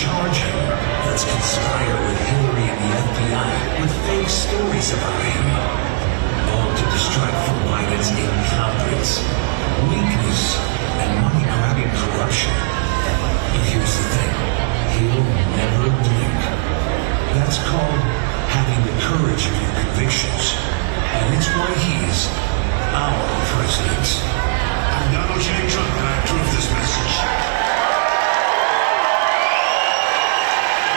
charge him. Let's conspire with Hillary and the FBI with fake stories about him. All to distract from Biden's incompetence, weakness, and money-grabbing corruption. But here's the thing. He'll never blink. That's called having the courage of your convictions. And it's why he's our president. I'm Donald J. Trump, and I approve this message.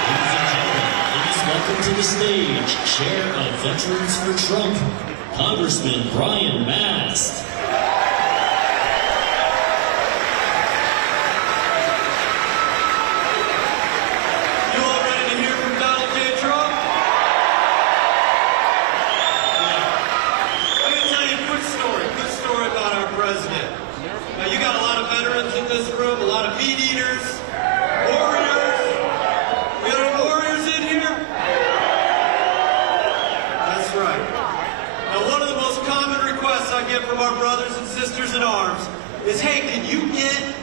Ladies and gentlemen, please welcome to the stage, Chair of Veterans for Trump, Congressman Brian Mast. From our brothers and sisters in arms is, hey, can you get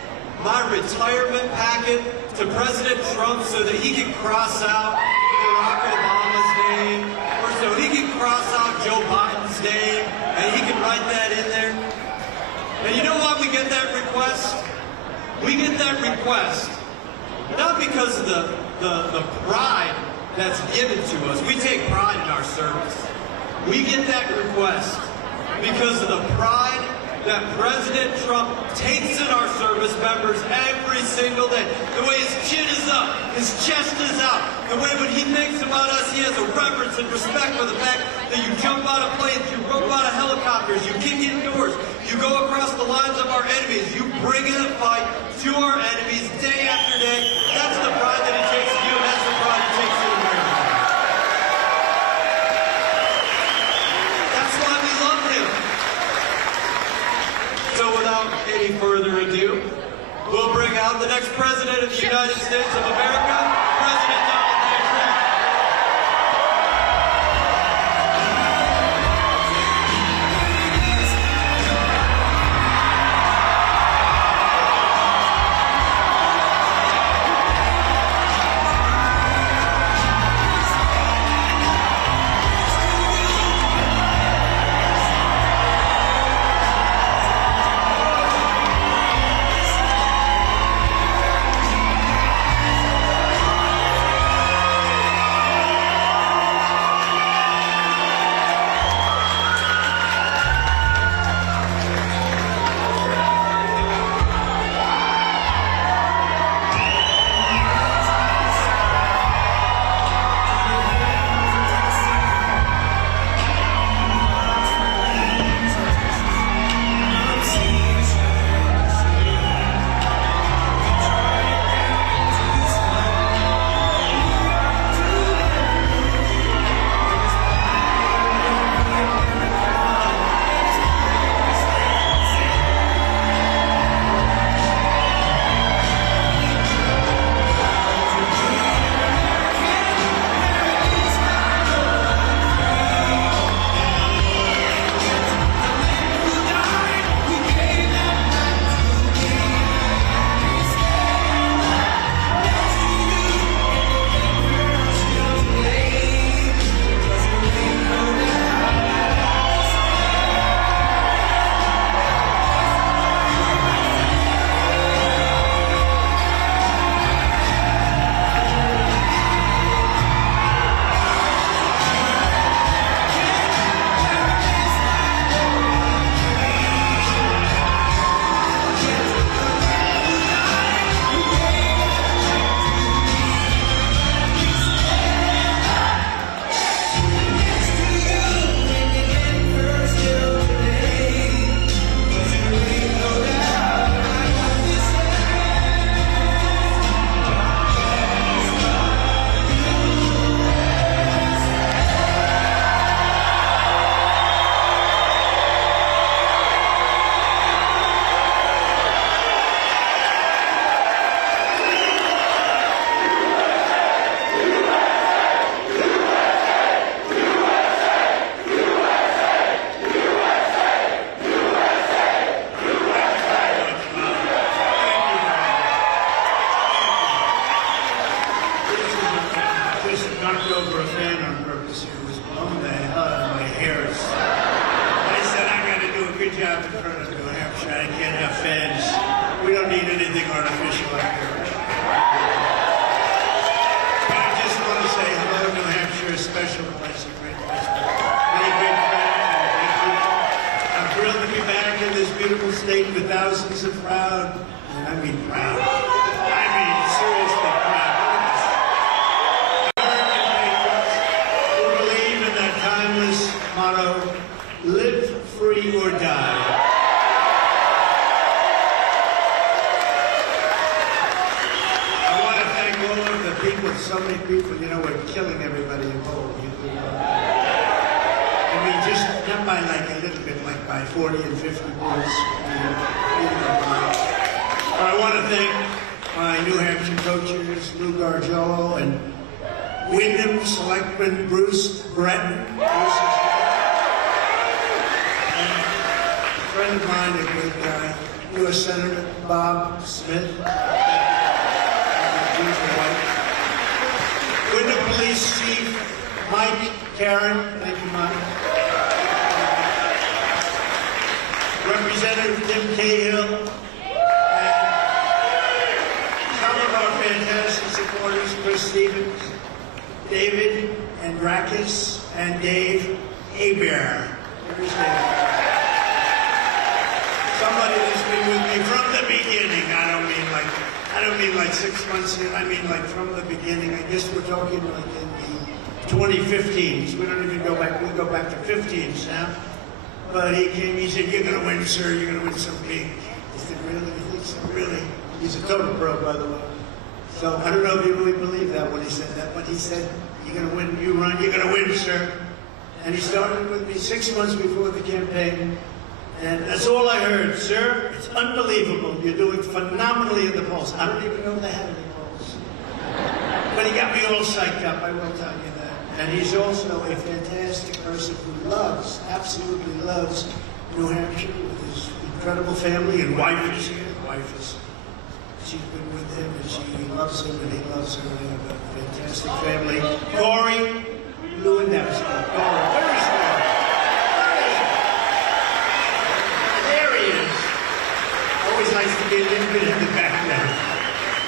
my retirement packet to President Trump so that he can cross out Barack Obama's name, or so he can cross out Joe Biden's name, and he can write that in there? And you know why we get that request? We get that request not because of the pride that's given to us. We take pride in our service. We get that request because of the pride that President Trump takes in our service members every single day. The way his chin is up, his chest is out, the way when he thinks about us, he has a reverence and respect for the fact that you jump out of planes, you rope out of helicopters, you kick in doors, you go across the lines of our enemies, you bring in a fight to our enemies day after day. That's the pride that it takes in you, and that's the pride it takes in America. That's why we love him. So without any further ado, we'll bring out the next President of the United States of America, President Donald J. Trump. just knocked over a fan on purpose here. It was blowing the hell out of my hairs. I said, I got to do a good job in front of New Hampshire. I can't have fans. We don't need anything artificial out here. But I just want to say hello, New Hampshire, a special place, a great place. Many great friends and great people. I'm thrilled to be back in this beautiful state with thousands of proud, and I mean proud, I mean seriously proud. Motto, live free or die. I want to thank all of the people, so many people, you know, we're killing everybody involved. I mean, just not by like a little bit, like by 40 and 50 votes. I want to thank my New Hampshire coaches, Lou Gargiolo and Windham Selectman Bruce Breton. A friend of mine, a good guy, U.S. Senator Bob Smith, Windham Police Chief Mike Karen, thank you, Mike. Representative Tim Cahill, and some of our fantastic supporters, Chris Stevens, David and Rakis, and Dave Hebert. Here's Dave. Somebody that's been with me from the beginning. I don't mean like 6 months in. I mean like from the beginning. I guess we're talking like in the 2015s. We don't even go back. We go back to 15s now. But he came. He said, "You're going to win, sir. You're going to win some big." I said, "Really? You think so? Really?" He's a total pro, by the way. So I don't know if you really believe that when he said that, but he said, "You're going to win. You run. You're going to win, sir." And he started with me 6 months before the campaign. And that's all I heard. Sir, it's unbelievable. You're doing phenomenally in the polls. I don't even know if they have any polls. But he got me all psyched up, I will tell you that. And he's also a fantastic person who loves, absolutely loves New Hampshire with his incredible family. And wife is here. She's been with him and she loves him and he loves her. They have a fantastic family. Corey Lewandowski. Corey, where is Corey? Always nice to be a little bit in the background.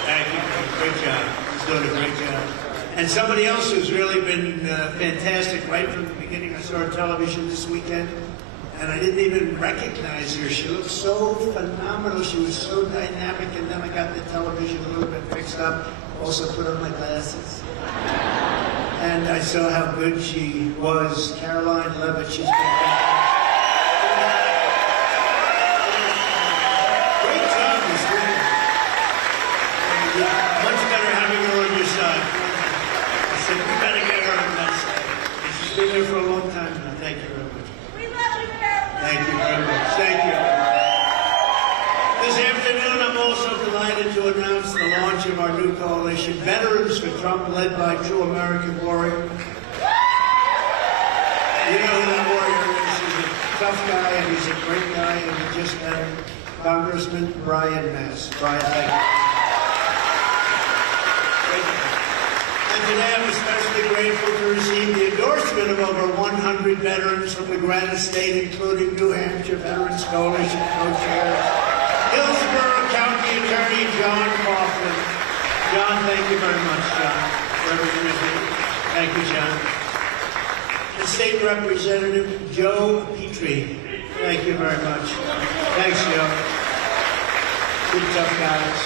Thank you. Great job. He's doing a great job. And somebody else who's really been fantastic right from the beginning. I saw her on television this weekend, and I didn't even recognize her. She looked so phenomenal. She was so dynamic, and then I got the television a little bit fixed up. Also put on my glasses. And I saw how good she was. Caroline Levitt, she's been fantastic. Much better having her on your side. I said, we better get her on that side. And she's been there for a long time now. Thank you very much. We love you, Caroline. Thank you very much. Thank you. This afternoon, I'm also delighted to announce the launch of our new coalition, Veterans for Trump, led by true American warrior. You know who that warrior is. He's a tough guy, and he's a great guy, and we just had Congressman Brian Mast. Brian, thank you. And today I'm especially grateful to receive the endorsement of over 100 veterans from the Granite State, including New Hampshire Veterans Coalition co-chairs, Hillsborough County Attorney John Coughlin. John, thank you very much, John. Thank you, John. And State Representative Joe Petrie. Thank you very much. Thanks, Joe. Good, tough guys.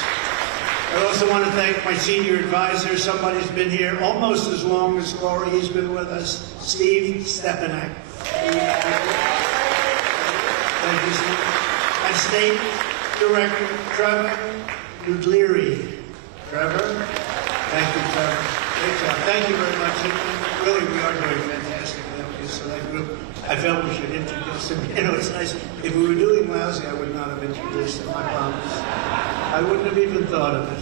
I also want to thank my senior advisor. Somebody's been here almost as long as Corey. He's been with us, Steve Stepanek. Thank you, Steve. And State Director Trevor Udleary. Trevor? Thank you, Trevor. Great job. Thank you very much. Really, we are doing fantastic. So that group, I felt we should introduce them. You know, it's nice. If we were doing lousy, I would not have introduced them, I promise. I wouldn't have even thought of it.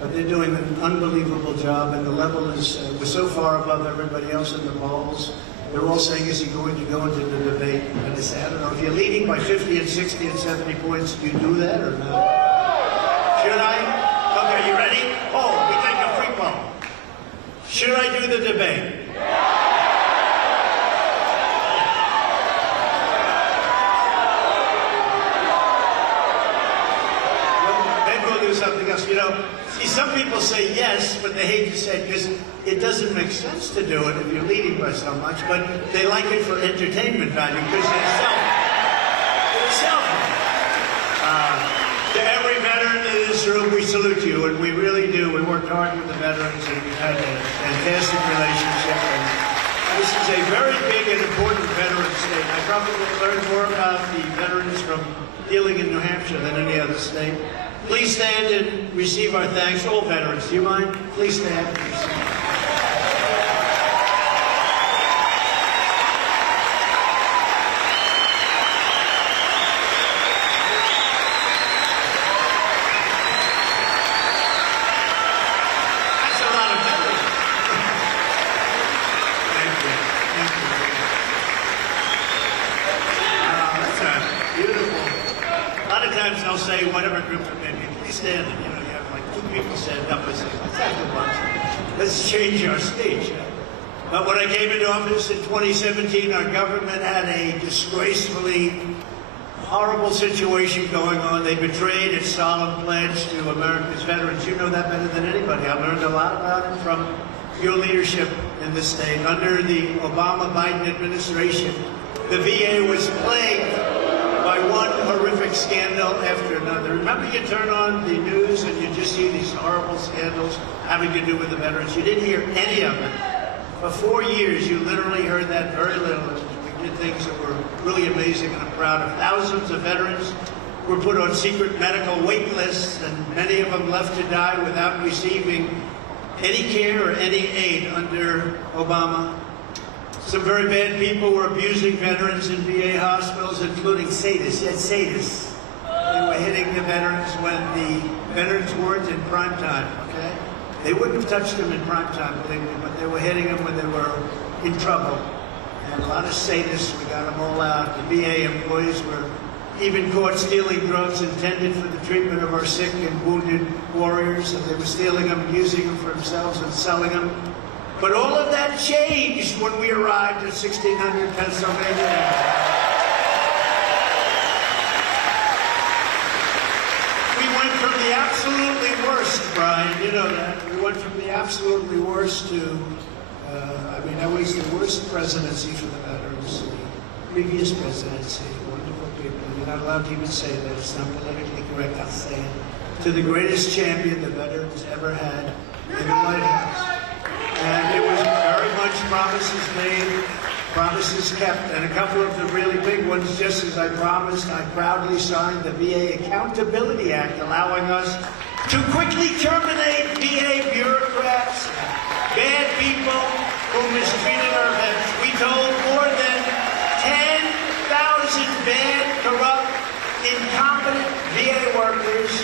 But they're doing an unbelievable job, and the level is, we're so far above everybody else in the polls. They're all saying, is he going to go into the debate? And I say, I don't know, if you're leading by 50 and 60 and 70 points, do you do that or not? Should I? Okay, you ready? Oh, we take a free poll. Should I the debate? Something else, you know. See, some people say yes, but they hate to say it because it doesn't make sense to do it if you're leading by so much. But they like it for entertainment value because it's selfish. To every veteran in this room, we salute you, and we really do. We worked hard with the veterans, and we've had a fantastic relationship. And this is a very big and important veteran state. I probably learned more about the veterans from dealing in New Hampshire than any other state. Please stand and receive our thanks. All veterans, do you mind? Please stand. That's a lot of veterans. Thank you. Thank you. That's beautiful. A lot of times they'll say, whatever group it may be, please stand, and you know, you have like 2 people stand up and say, let's have the bunch. Let's change our stage. But when I came into office in 2017, our government had a disgracefully horrible situation going on. They betrayed its solemn pledge to America's veterans. You know that better than anybody. I learned a lot about it from your leadership in this state. Under the Obama-Biden administration, the VA was plagued by one horrific scandal after another. Remember, you turn on the news and you just see these horrible scandals having to do with the veterans. You didn't hear any of it. For 4 years, you literally heard that very little. We did things that were really amazing, and I'm proud of. Thousands of veterans were put on secret medical wait lists, and many of them left to die without receiving any care or any aid under Obama. Some very bad people were abusing veterans in VA hospitals, including sadists. Yes, sadists. They were hitting the veterans when the veterans weren't in prime time, okay? They wouldn't have touched them in prime time, believe me, but they were hitting them when they were in trouble. And a lot of sadists, we got them all out. The VA employees were even caught stealing drugs intended for the treatment of our sick and wounded warriors, and they were stealing them, using them for themselves, and selling them. But all of that changed when we arrived at 1600 Pennsylvania. We went from the absolutely worst, Brian, you know that. We went from the absolutely worst to, that was the worst presidency for the veterans, the previous presidency. Wonderful people. You're not allowed to even say that. It's not politically correct, I'll say it. To the greatest champion the veterans ever had in the White House. And it was very much promises made, promises kept, and a couple of the really big ones, just as I promised, I proudly signed the VA Accountability Act, allowing us to quickly terminate VA bureaucrats, bad people who mistreated our vets. We told more than 10,000 bad, corrupt, incompetent VA workers,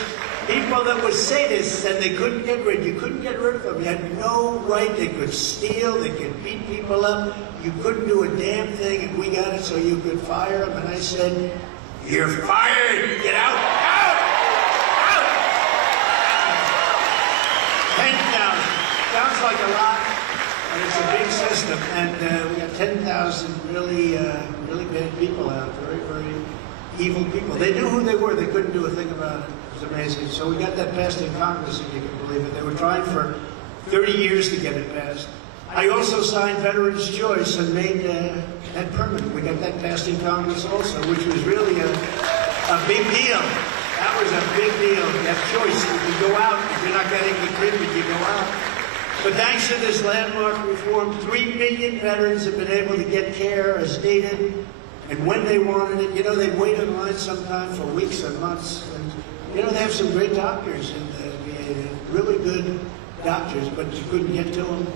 people that were sadists, and they couldn't get rid. You couldn't get rid of them. You had no right. They could steal. They could beat people up. You couldn't do a damn thing, and we got it so you could fire them. And I said, "You're fired. Get out. Out. Out." 10,000. Sounds like a lot, but it's a big system. And we got 10,000 really bad people out. Very, very evil people. They knew who they were. They couldn't do a thing about it. It was amazing. So we got that passed in Congress, if you can believe it. They were trying for 30 years to get it passed. I also signed Veterans' Choice and made that permanent. We got that passed in Congress also, which was really a big deal. That was a big deal. You have choice. You can go out. If you're not getting the treatment, you go out. But thanks to this landmark reform, 3 million veterans have been able to get care as needed and when they wanted it. You know, they wait in line sometimes for weeks or months. And, you know, they have some great doctors in the VA, really good doctors, but you couldn't get to them.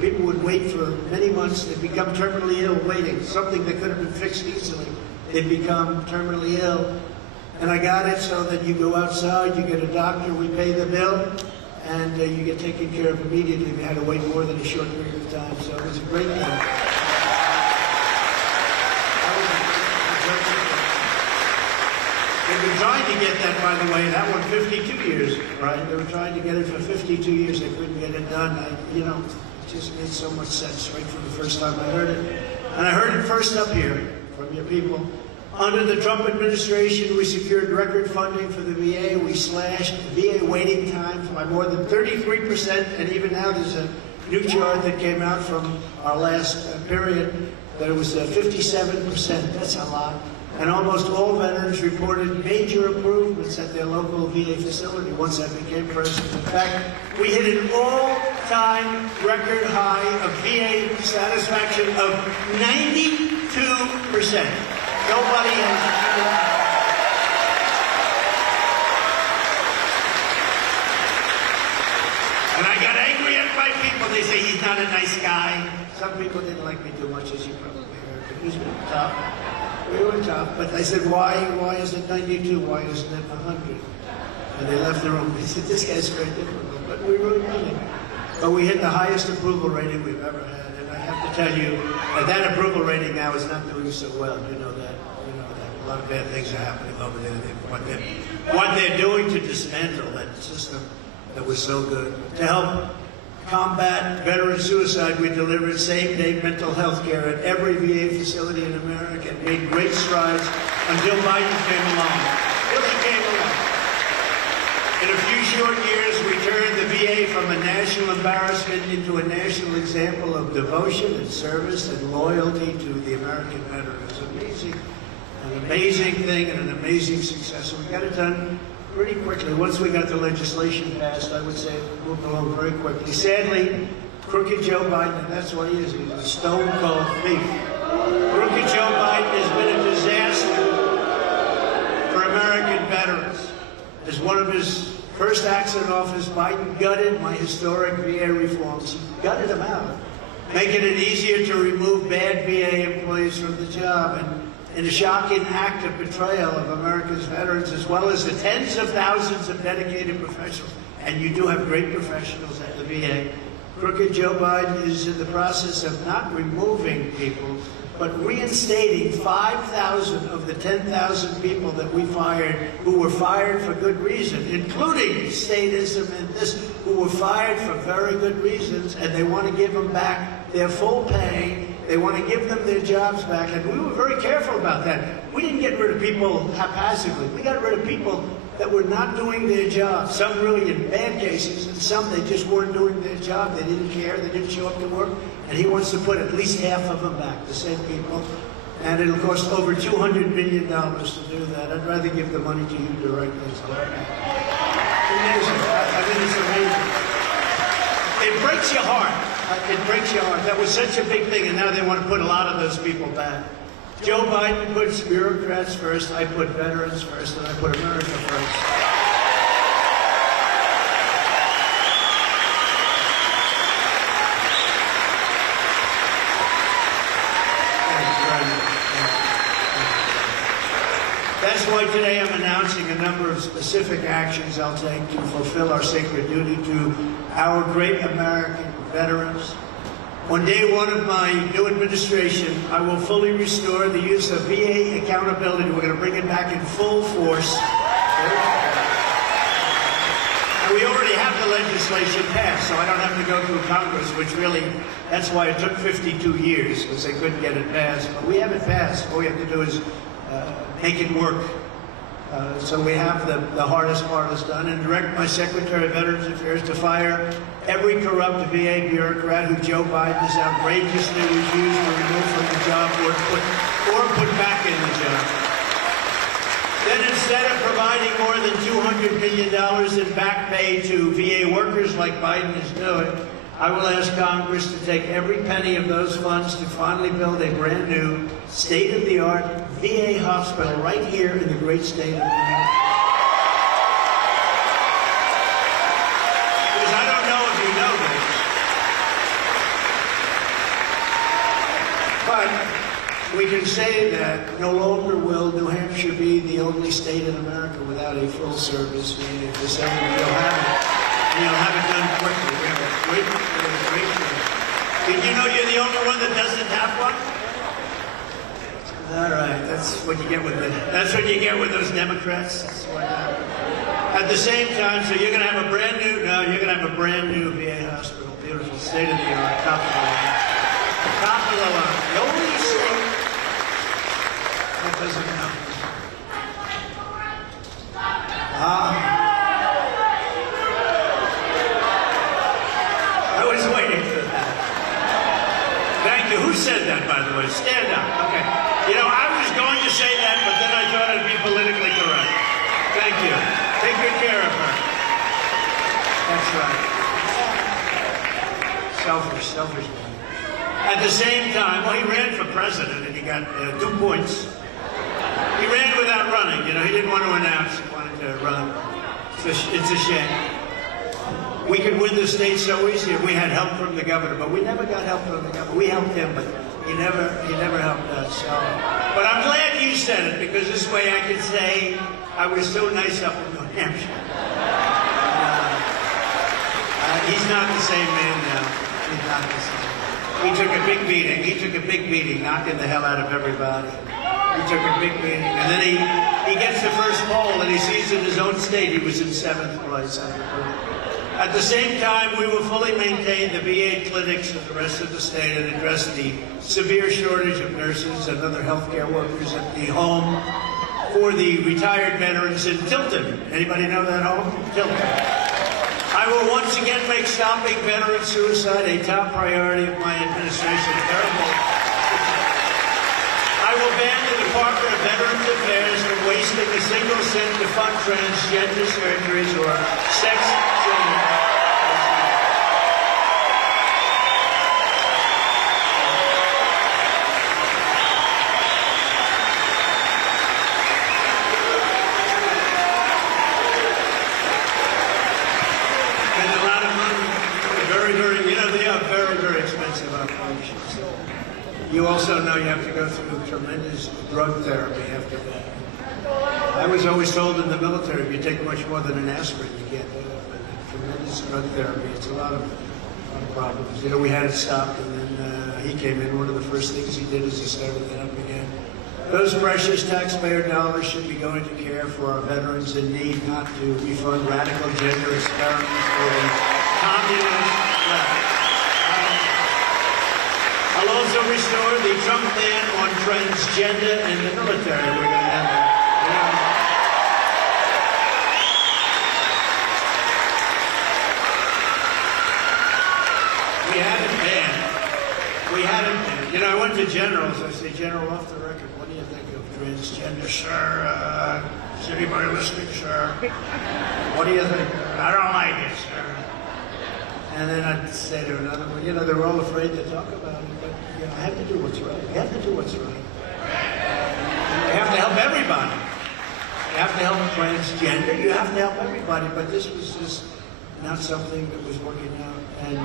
People would wait for many months. They'd become terminally ill waiting, something that could have been fixed easily. They'd become terminally ill. And I got it so that you go outside, you get a doctor, we pay the bill, and you get taken care of immediately if you had to wait more than a short period of time. So it was a great thing. They've been trying to get that, by the way, that one 52 years, right? They were trying to get it for 52 years. They couldn't get it done. It just made so much sense right from the first time I heard it. And I heard it first up here from your people. Under the Trump administration, we secured record funding for the VA. We slashed VA waiting times by more than 33%, and even now there's a new chart that came out from our last period that it was 57%. That's a lot. And almost all veterans reported major improvements at their local VA facility once I became president. In fact, we hit an all-time record high of VA satisfaction of 92%. Nobody has. And I got angry at my people. They say he's not a nice guy. Some people didn't like me too much, as you probably heard. It was tough. We were tough. But I said, why is it 92? Why isn't it 100? And they left the room. They said, this guy's very difficult. But we really mean it. But we hit the highest approval rating we've ever had. And I have to tell you, that approval rating now is not doing so well. You know that. A lot of bad things are happening over there. What they're doing to dismantle that system that was so good. To help combat veteran suicide, we delivered same-day mental health care at every VA facility in America and made great strides until Biden came along. In a few short years, we turned the VA from a national embarrassment into a national example of devotion and service and loyalty to the American veterans. Amazing. An amazing thing and an amazing success. So we got it done pretty quickly. Once we got the legislation passed, I would say it moved along very quickly. Sadly, crooked Joe Biden, and that's what he is, he's a stone-cold thief. Crooked Joe Biden has been a disaster for American veterans. As one of his first acts in office, Biden gutted my historic VA reforms. He gutted them out, making it easier to remove bad VA employees from the job. And in a shocking act of betrayal of America's veterans, as well as the tens of thousands of dedicated professionals, and you do have great professionals at the VA, crooked Joe Biden is in the process of not removing people, but reinstating 5,000 of the 10,000 people that we fired who were fired for good reason, including statism and this, who were fired for very good reasons, and they want to give them back their full pay. They want to give them their jobs back, and we were very careful about that. We didn't get rid of people haphazardly. We got rid of people that were not doing their job, some really in bad cases, and some they just weren't doing their job. They didn't care. They didn't show up to work, and he wants to put at least half of them back, the same people. And it'll cost over $200 million to do that. I'd rather give the money to you directly. It's amazing. I mean, it's amazing. It breaks your heart. It breaks your heart. That was such a big thing, and now they want to put a lot of those people back. Joe Biden puts bureaucrats first. I put veterans first, and I put America first. That's why today I'm announcing a number of specific actions I'll take to fulfill our sacred duty to our great American veterans. On day one of my new administration, I will fully restore the use of VA accountability. We're going to bring it back in full force. And we already have the legislation passed, so I don't have to go through Congress, which really, that's why it took 52 years, because they couldn't get it passed. But we have it passed. All we have to do is make it work. So we have the hardest part is done, and direct my Secretary of Veterans Affairs to fire every corrupt VA bureaucrat who Joe Biden has outrageously refused to remove from the job or put back in the job. Then instead of providing more than $200 million in back pay to VA workers like Biden is doing, I will ask Congress to take every penny of those funds to finally build a brand new, state-of-the-art VA hospital right here in the great state of New York. Because I don't know if you know this, but we can say that no longer will New Hampshire be the only state in America without a full-service VA facility. We'll have it. We'll have it done quickly. We have a great thing. Did you know you're the only one that doesn't have one? All right, that's what you get with those Democrats. That's what happened. At the same time, so you're going to have a brand new VA hospital. Beautiful. state of the art, top of the line. Top of the line. The only state that doesn't have. I was waiting for that. Thank you. Who said that, by the way? Stand up. Okay. You know, I was going to say that, but then I thought I'd be politically correct. Thank you. Take good care of her. That's right. Selfish man. At the same time, well, he ran for president and he got 2 points. He ran without running. You know, he didn't want to announce. He wanted to run. It's a shame. We could win the state so easy if we had help from the governor, but we never got help from the governor. We helped him, but he never helped us. So. But I'm glad you said it, because this way I can say I was so nice up in New Hampshire. He's not the same man now. He's not the same. He took a big beating. He took a big beating, knocking the hell out of everybody. He took a big beating. And then he gets the first poll, and he sees in his own state he was in 7th place. At the same time, we will fully maintain the VA clinics in the rest of the state and address the severe shortage of nurses and other healthcare workers at the home for the retired veterans in Tilton. Anybody know that home? Tilton. I will once again make stopping veteran suicide a top priority of my administration. Terrible. I will ban the Department of Veterans Affairs from wasting a single cent to fund transgender surgeries or sex change. Very expensive operations. You also know you have to go through tremendous drug therapy after that. I was always told in the military, if you take much more than an aspirin, you can't get up. And tremendous drug therapy. It's a lot of problems. You know, we had it stopped, and then he came in. One of the first things he did is he started that up again. Those precious taxpayer dollars should be going to care for our veterans in need, not to refund radical gender experiments for the communist left. I'll also restore the Trump ban on transgender in the military. We're going to have that. We had it banned. We had it banned. You know, I went to generals. I said, General, off the record, what do you think of transgender? Sir, is anybody listening, sir? What do you think? I don't like it, sir. And then I'd say to another one, you know, they're all afraid to talk about it, but you know, I have to do what's right. You have to do what's right. You have to help everybody. You have to help transgender. You have to help everybody. But this was just not something that was working out. And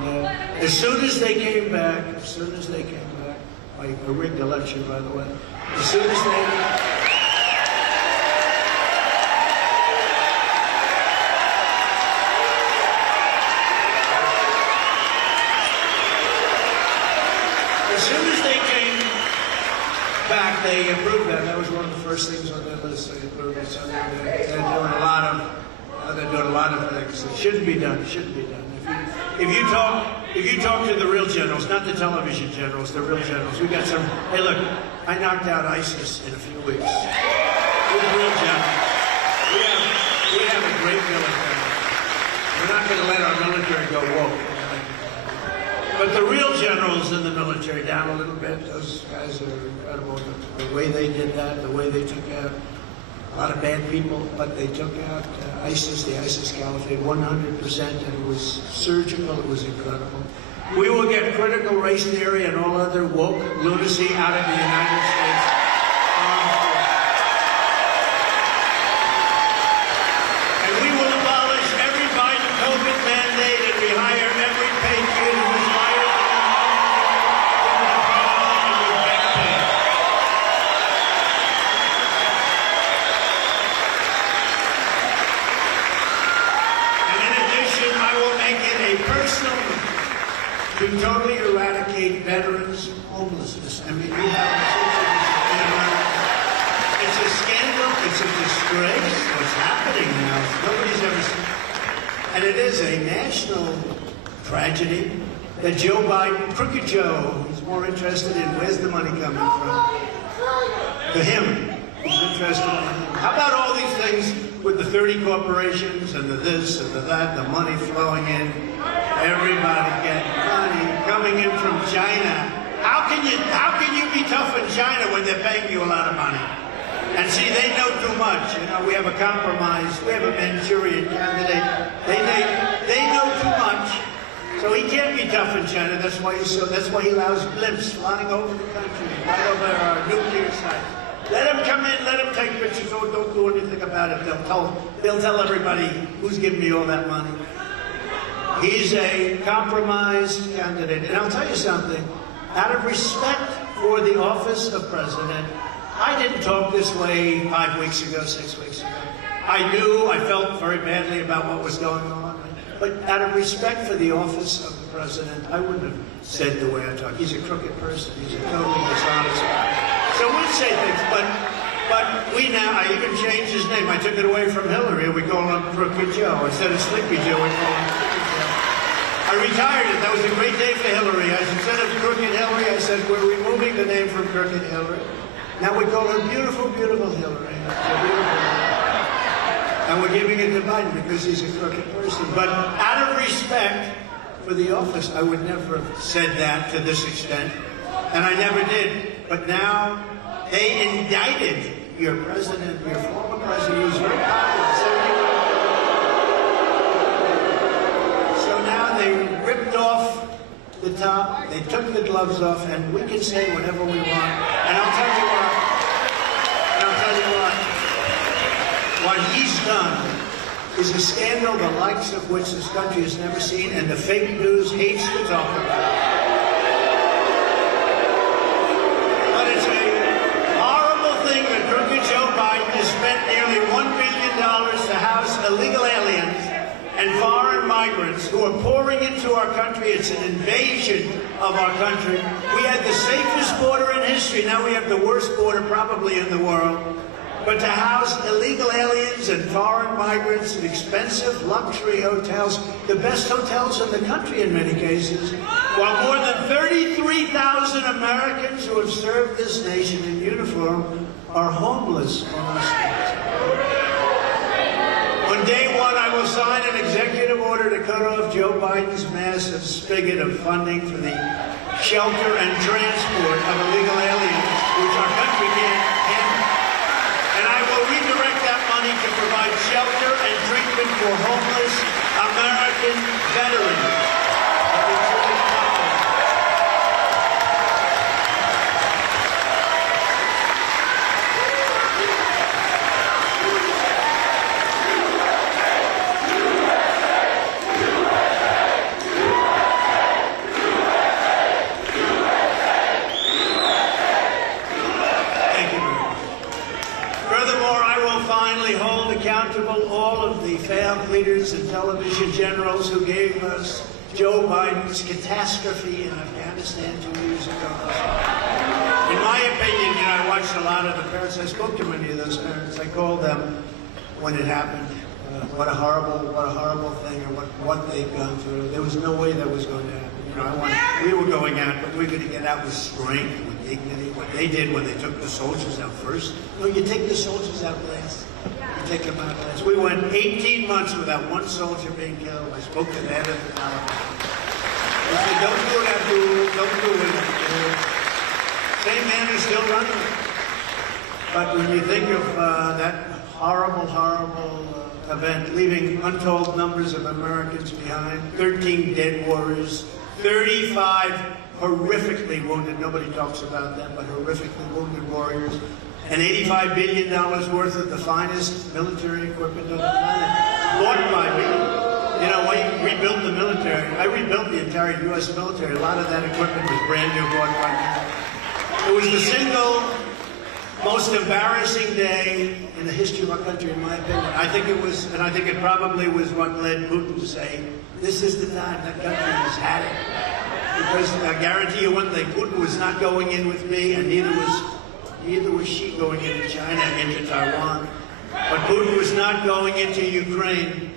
as soon as they came back, a rigged election, by the way, as soon as they came back, they approved that. That was one of the first things on their list. They approved it. So they're doing a lot of things that shouldn't be done. Shouldn't be done. If you talk to the real generals, not the television generals, the real generals. We got some. Hey, look, I knocked out ISIS in a few weeks. We're the real generals. We have a great military. We're not going to let our military go woke. But the real generals in the military, down a little bit, those guys are incredible. The way they did that, the way they took out a lot of bad people, but they took out ISIS, the ISIS caliphate, 100%, and it was surgical, it was incredible. We will get critical race theory and all other woke lunacy out of the United States. And we will abolish every Biden COVID mandate and rehire every patriot who is to totally eradicate veterans homelessness. I mean, you have in America. It's a scandal. It's a disgrace. What's happening now? Nobody's ever seen. And it is a national tragedy that Joe Biden, Crooked Joe, is more interested in where's the money coming from. To him, he's interested in. How about all these things with the 30 corporations and the this and the that, the money flowing in, everybody getting money coming in from China. How can you be tough in China when they're paying you a lot of money? And see, they know too much. You know, we have a compromise. We have a Manchurian candidate. They know too much. So he can't be tough in China. That's why he allows blimps flying over the country, right over our nuclear site. Let him come in, let him take pictures. Oh, don't do anything about it. They'll tell everybody who's giving me all that money. He's a compromised candidate. And I'll tell you something. Out of respect for the office of president, I didn't talk this way 5 weeks ago, 6 weeks ago. I felt very badly about what was going on. But out of respect for the office of the president, I wouldn't have said the way I talk. He's a crooked person. He's a totally dishonest guy. So we'd say things, but I even changed his name. I took it away from Hillary, and we call him Crooked Joe. Instead of Sleepy Joe, we call him Crooked Joe. I retired it. That was a great day for Hillary. Instead of Crooked Hillary, I said, we're removing the name from Crooked Hillary. Now we call her Beautiful, Beautiful Hillary. And we're giving it to Biden because he's a crooked person. But out of respect for the office, I would never have said that to this extent. And I never did. But now they indicted your president, your former president, who's very popular. So now they ripped off the top, they took the gloves off, and we can say whatever we want. And I'll tell you what he's done is a scandal the likes of which this country has never seen, and the fake news hates to talk about it. But it's a horrible thing that Crooked Joe Biden has spent nearly $1 billion to house illegal aliens and foreign migrants who are pouring into our country. It's an invasion of our country. We had the safest border in history. Now we have the worst border probably in the world. But to house illegal aliens and foreign migrants in expensive luxury hotels, the best hotels in the country in many cases, while more than 33,000 Americans who have served this nation in uniform are homeless on our streets. On day one, I will sign an executive order to cut off Joe Biden's massive spigot of funding for the shelter and transport of illegal aliens, which our country can't handle. And I will redirect that money to provide shelter and treatment for homeless American veterans. All of the failed leaders and television generals who gave us Joe Biden's catastrophe in Afghanistan 2 years ago. In my opinion, I watched a lot of the parents. I spoke to many of those parents. I called them when it happened. What a horrible thing, and what they've gone through. There was no way that was going to happen. We were going out, but we were going to get out with strength, with dignity. What they did when they took the soldiers out first. No, you take the soldiers out last. Take them out last. We went 18 months without one soldier being killed. I spoke to the head of the Taliban. He said, don't do it, Abdul. Don't do it. Same man is still running. But when you think of that horrible event, leaving untold numbers of Americans behind, 13 dead warriors, 35 horrifically wounded, nobody talks about them, but horrifically wounded warriors, and $85 billion worth of the finest military equipment on the planet, bought by me. We rebuilt the military. I rebuilt the entire U.S. military. A lot of that equipment was brand new, bought by me. It was the single most embarrassing day in the history of our country, in my opinion. I think it was, and I think it probably was what led Putin to say, this is the time that country has had it. Because I guarantee you one thing, Putin was not going in with me, and neither was she going into China and into Taiwan. But Putin was not going into Ukraine.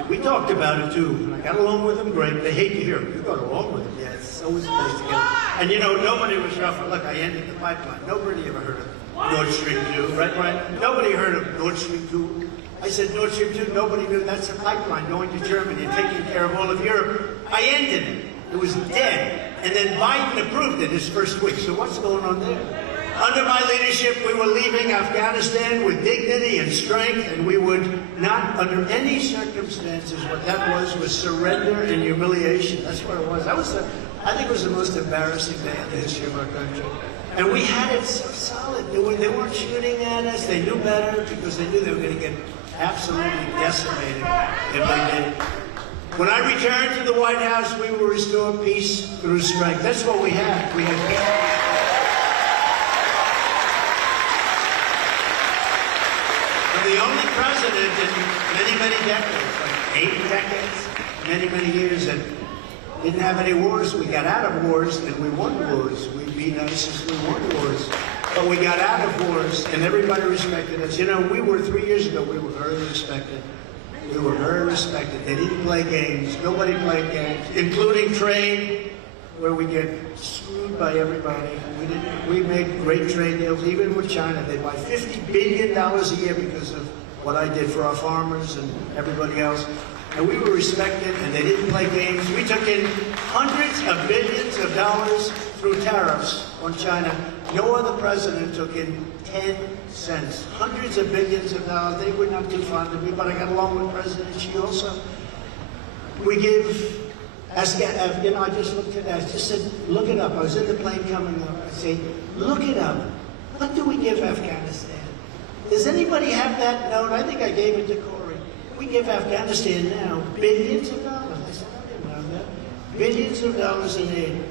And we talked about it too, and I got along with them great. They hate to hear it. You got along with them. Yeah, it's always nice to get. And you know, nobody was rough. Look, I ended the pipeline. Nobody ever heard of Nord Stream 2, right, Brian? Nobody heard of Nord Stream 2. I said Nord Stream 2, nobody knew that's a pipeline going to Germany and taking care of all of Europe. I ended it. It was dead. And then Biden approved it his first week. So what's going on there? Under my leadership, we were leaving Afghanistan with dignity and strength, and we would not, under any circumstances, what that was surrender and humiliation. That's what it was. I think it was the most embarrassing day in the history of our country. And we had it so solid. They weren't shooting at us. They knew better because they knew they were going to get absolutely decimated if they did. When I returned to the White House, we will restore peace through strength. That's what we had. We had peace. The only president in many, many decades, like 8 decades, many years, that didn't have any wars. We got out of wars and we won wars. We'd be nice as we won wars. But we got out of wars and everybody respected us. You know, 3 years ago, we were very respected. We were very respected. They didn't play games. Nobody played games, including trade, where we get screwed by everybody. We made great trade deals, even with China. They buy $50 billion a year because of what I did for our farmers and everybody else. And we were respected, and they didn't play games. We took in hundreds of billions of dollars through tariffs on China. No other president took in 10 cents. Hundreds of billions of dollars. They were not too fond of me, but I got along with President Xi also. We give... I just looked at that. I just said, look it up. I was in the plane coming up. I said, look it up. What do we give Afghanistan? Does anybody have that note? I think I gave it to Corey. We give Afghanistan now billions of dollars. I said, I didn't know that. Billions of dollars in aid.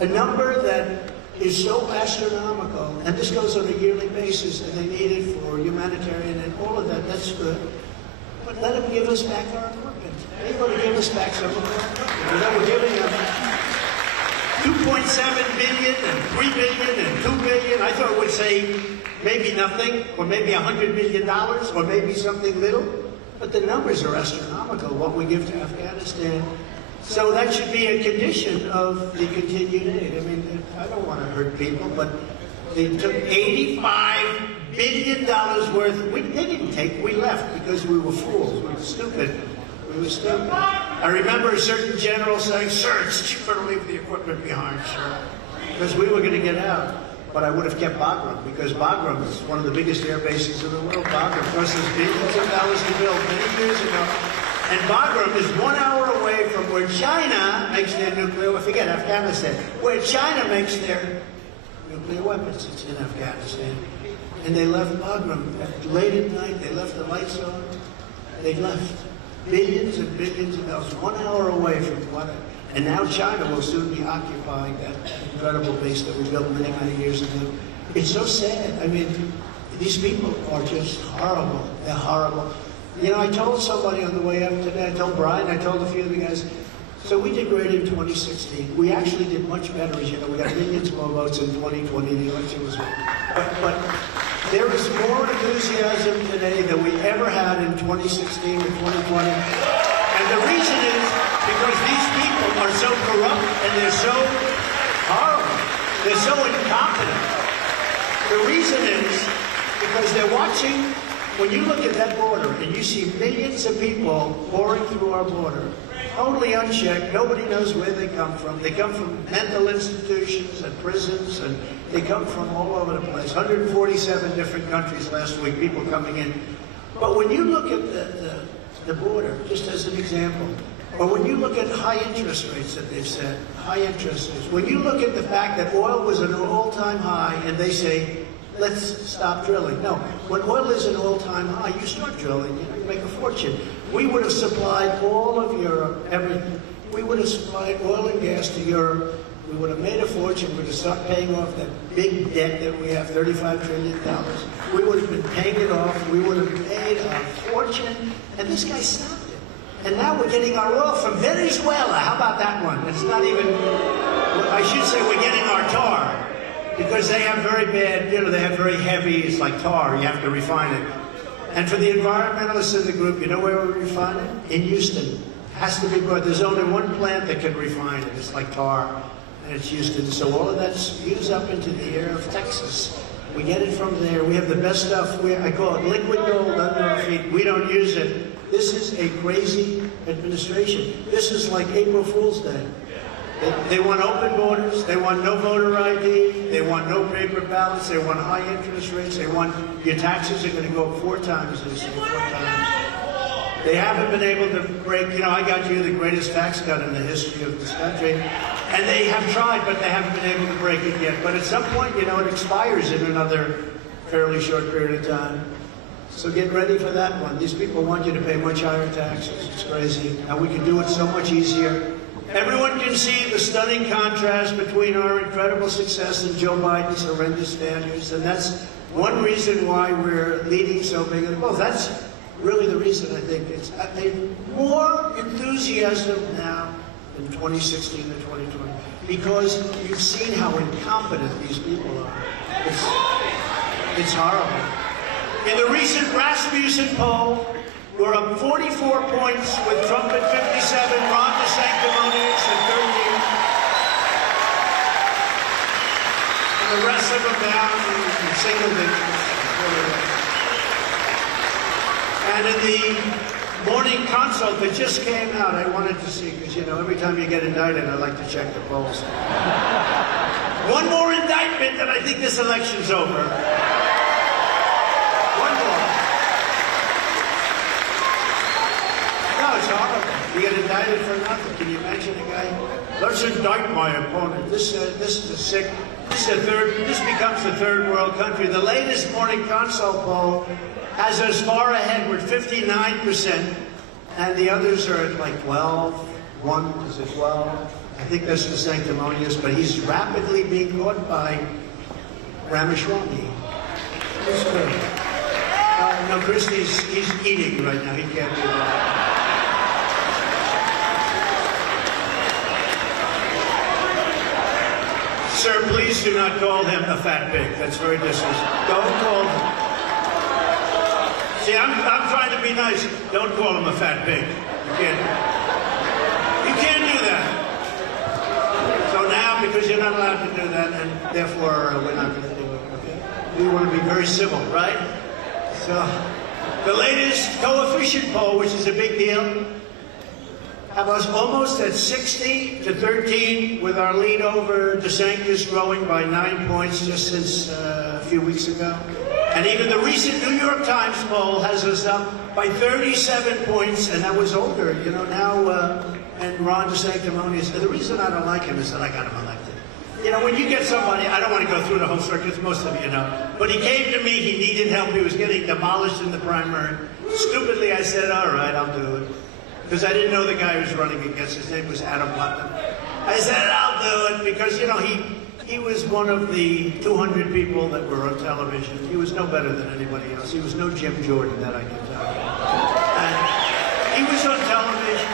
A number that is so astronomical, and this goes on a yearly basis, and they need it for humanitarian and all of that. That's good. But let them give us back our equipment. They're going to give us back some of our equipment. You know, we're giving them $2.7 billion and $3 billion and $2 billion. I thought it would say maybe nothing, or maybe $100 million, or maybe something little. But the numbers are astronomical, what we give to Afghanistan. So that should be a condition of the continued aid. I mean, I don't want to hurt people, but they took $85 billion worth. They didn't take, we left because we were fools. We were stupid. We were stupid. I remember a certain general saying, "Sir, it's cheaper to leave the equipment behind, sir." Because we were going to get out. But I would have kept Bagram, because Bagram is one of the biggest air bases in the world. Bagram cost us billions of dollars to build many years ago. And Bagram is 1 hour away from where China makes their nuclear, forget Afghanistan, where China makes their nuclear weapons. It's in Afghanistan. And they left Bagram late at night. They left the lights on. They left billions and billions of dollars, 1 hour away from what. And now China will soon be occupying that incredible base that we built many, many years ago. It's so sad. I mean, these people are just horrible. They're horrible. You know, I told somebody on the way up today, I told Brian, I told a few of the guys, so we did great in 2016. We actually did much better, as you know. We got millions more votes in 2020. The election was won. But there is more enthusiasm today than we ever had in 2016 and 2020. And the reason is because these people are so corrupt and they're so horrible. They're so incompetent. The reason is because they're watching. When you look at that border and you see millions of people pouring through our border, totally unchecked, nobody knows where they come from. They come from mental institutions and prisons, and they come from all over the place. 147 different countries last week, people coming in. But when you look at the border, just as an example, or when you look at high interest rates that they've set, high interest rates, when you look at the fact that oil was at an all-time high and they say, let's stop drilling. No, when oil is an all-time high, you start drilling, you make a fortune. We would have supplied all of Europe, everything. We would have supplied oil and gas to Europe. We would have made a fortune. We would have started paying off that big debt that we have, $35 trillion. We would have been paying it off. We would have made a fortune. And this guy stopped it. And now we're getting our oil from Venezuela. How about that one? It's not even, I should say we're getting our tar. Because they have very bad, they have very heavy, it's like tar, you have to refine it. And for the environmentalists in the group, you know where we refine it? In Houston. Has to be brought. There's only one plant that can refine it. It's like tar, and it's Houston. So all of that's spewed up into the air of Texas. We get it from there. We have the best stuff. I call it liquid gold under our feet. We don't use it. This is a crazy administration. This is like April Fool's Day. They want open borders. They want no voter ID. They want no paper ballots. They want high interest rates. They want your taxes are going to go up 4 times this year, 4 times. They haven't been able to break, I got you the greatest tax cut in the history of this country. And they have tried, but they haven't been able to break it yet. But at some point, it expires in another fairly short period of time. So get ready for that one. These people want you to pay much higher taxes. It's crazy. And we can do it so much easier. Everyone can see the stunning contrast between our incredible success and Joe Biden's horrendous failures. And that's one reason why we're leading so big in the polls. That's really the reason I think it's more enthusiasm now in 2016 and 2020 because you've seen how incompetent these people are. It's horrible. In the recent Rasmussen poll, we're up 44 points with Trump at 57, Ron DeSanctimonious at 13, and the rest of them down in single digits. And in the morning consult that just came out, I wanted to see, because, every time you get indicted, I like to check the polls. One more indictment, and I think this election's over. One more. No, it's horrible. You get indicted for nothing. Can you imagine a guy? Let's indict my opponent. This is a sick. This becomes a third world country. The latest morning consult poll has us far ahead. We're at 59%, and the others are at like 12. One is at 12. I think that's the sanctimonious, but he's rapidly being caught by Ramaswamy. Who's good? No, Christie's he's eating right now. He can't do that. Sir, please do not call him a fat pig. That's very disrespectful. Don't call him. See, I'm trying to be nice. Don't call him a fat pig. You can't do that. So now, because you're not allowed to do that, and therefore we're not going to do it, okay? We want to be very civil, right? So, the latest coefficient poll, which is a big deal, have us almost at 60-13, with our lead over DeSantis growing by 9 points just since a few weeks ago. And even the recent New York Times poll has us up by 37 points, and that was older, now, and Ron DeSanctimonious. The reason I don't like him is that I got him elected. When you get somebody, I don't want to go through the whole circuit, most of you know, but he came to me, he needed help, he was getting demolished in the primary. Stupidly, I said, all right, I'll do it. Because I didn't know the guy who was running against. His name was Adam Putnam. I said, I'll do it, because, he was one of the 200 people that were on television. He was no better than anybody else. He was no Jim Jordan, that I can tell you. And he was on television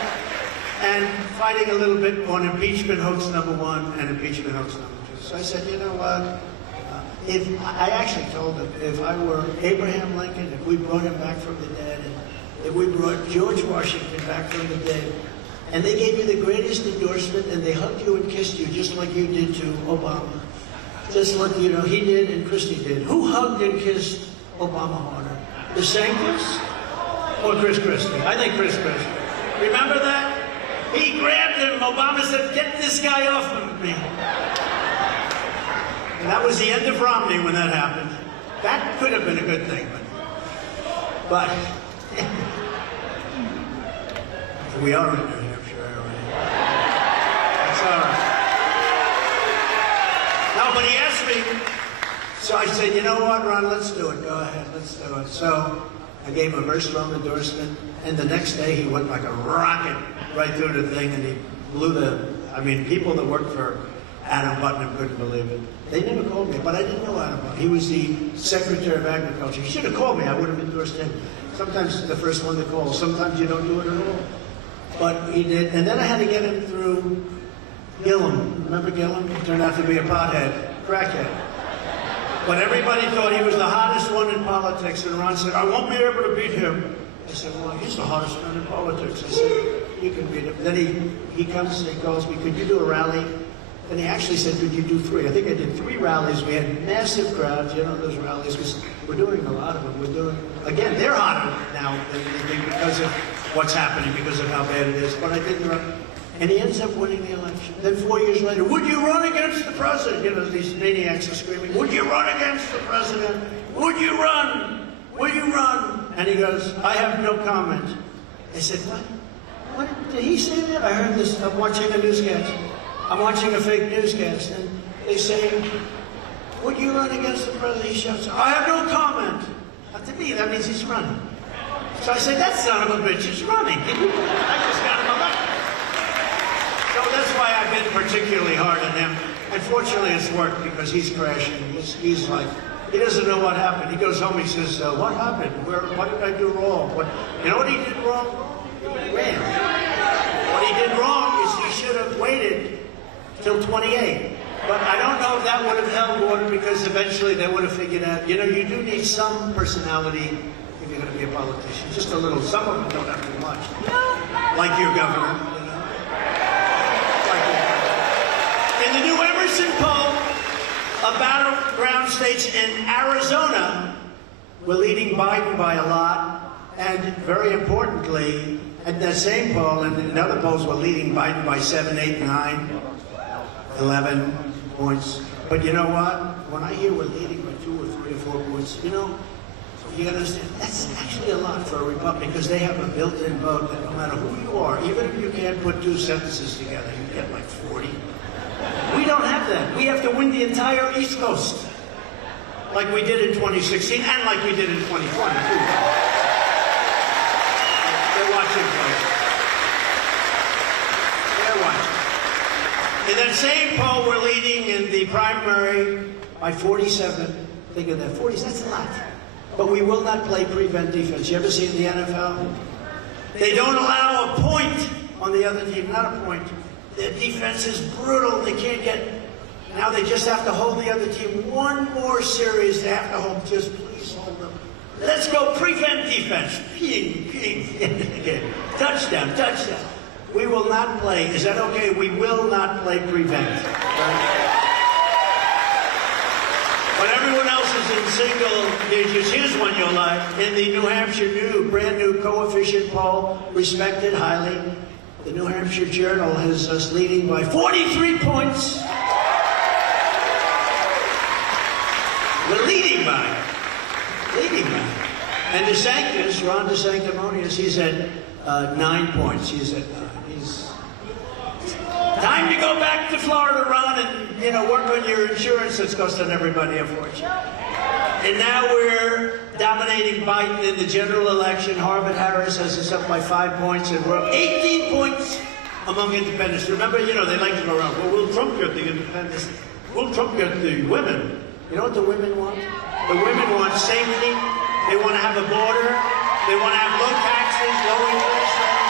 and fighting a little bit on impeachment hoax number 1 and impeachment hoax number 2. So I said, you know what? I actually told him, if I were Abraham Lincoln, if we brought him back from the dead, and if we brought George Washington back from the dead, and they gave you the greatest endorsement, and they hugged you and kissed you just like you did to Obama. Just like, he did and Christie did. Who hugged and kissed Obama harder? DeSantis or Chris Christie? I think Chris Christie. Remember that? He grabbed him. Obama said, get this guy off of me. And that was the end of Romney when that happened. That could have been a good thing, but we are in New Hampshire, aren't we? That's all right. No, but he asked me, so I said, you know what, Ron, let's do it. Go ahead, let's do it. So I gave him a very strong endorsement, and the next day he went like a rocket right through the thing, and he blew people that worked for Adam Putnam couldn't believe it. They never called me, but I didn't know Adam Putnam. He was the Secretary of Agriculture. He should have called me. I would have endorsed him. Sometimes it's the first one to call. Sometimes you don't do it at all. But he did. And then I had to get him through Gillum. Remember Gillum? He turned out to be a pothead, crackhead. But everybody thought he was the hottest one in politics, and Ron said, I won't be able to beat him. I said, well, he's the hottest man in politics. I said, you can beat him. Then he comes and he calls me, could you do a rally? And he actually said, could you do 3? I think I did 3 rallies. We had massive crowds, you know, those rallies, because we're doing a lot of them. We're doing, again, they're hotter now than anything because of what's happening, because of how bad it is. But I didn't run. And he ends up winning the election. Then 4 years later, would you run against the president? You know, these maniacs are screaming, would you run against the president? Would you run? Will you run? And he goes, I have no comment. I said, what? What did he say that? I heard this. I'm watching a newscast. I'm watching a fake newscast, and they say, would you run against the president? He shouts, I have no comment. To me, that means he's running. So I said, that son of a bitch is running. I just got him elected. So that's why I've been particularly hard on him. And fortunately, it's worked because he's crashing. He's like, he doesn't know what happened. He goes home, he says, what happened? What did I do wrong? You know what he did wrong? He ran. What he did wrong is he should have waited till 28. But I don't know if that would have held water, because eventually they would have figured out, you know, you do need some personality if you're going to be a politician. Just a little. Some of them don't have too much. Like your governor, you know. Like your governor. In the New Emerson poll of battleground states in Arizona, we're leading Biden by a lot. And very importantly, at that same poll and in other polls, we're leading Biden by 7, 8, 9, 11 points. But you know what? When I hear we're leading by 2 or 3 or 4 points, you know, you gotta understand, that's actually a lot for a Republican, because they have a built-in vote that no matter who you are, even if you can't put 2 sentences together, you get like 40. We don't have that. We have to win the entire East Coast, like we did in 2016 and like we did in 2020 too. They're watching, folks. They're watching. In that same poll, we're leading in the primary by 47. Think of that, 40, that's a lot. But we will not play prevent defense. You ever see in the NFL? They don't allow a point on the other team, not a point. Their defense is brutal. They can't get, now they just have to hold the other team one more series. They have to hold, just please hold them. Let's go prevent defense. Ping, ping, end of the game. Touchdown, touchdown. We will not play. Is that okay? We will not play prevent. Right? But everyone else is in single digits. Here's one you'll like. In the New Hampshire brand new coefficient poll, respected highly, the New Hampshire Journal has us leading by 43 points. We're leading by. And DeSantis, Ron DeSanctimonious, he's at 9 points. He's at 9. Time to go back to Florida, Ron, and, you know, work on your insurance that's costing everybody a fortune. And now we're dominating Biden in the general election. Harvard-Harris has us up by 5 points, and we're up 18 points among independents. Remember, you know, they like to go around, well, will Trump get the independents? Will Trump get the women? You know what the women want? The women want safety. They want to have a border. They want to have low taxes, low interest rates.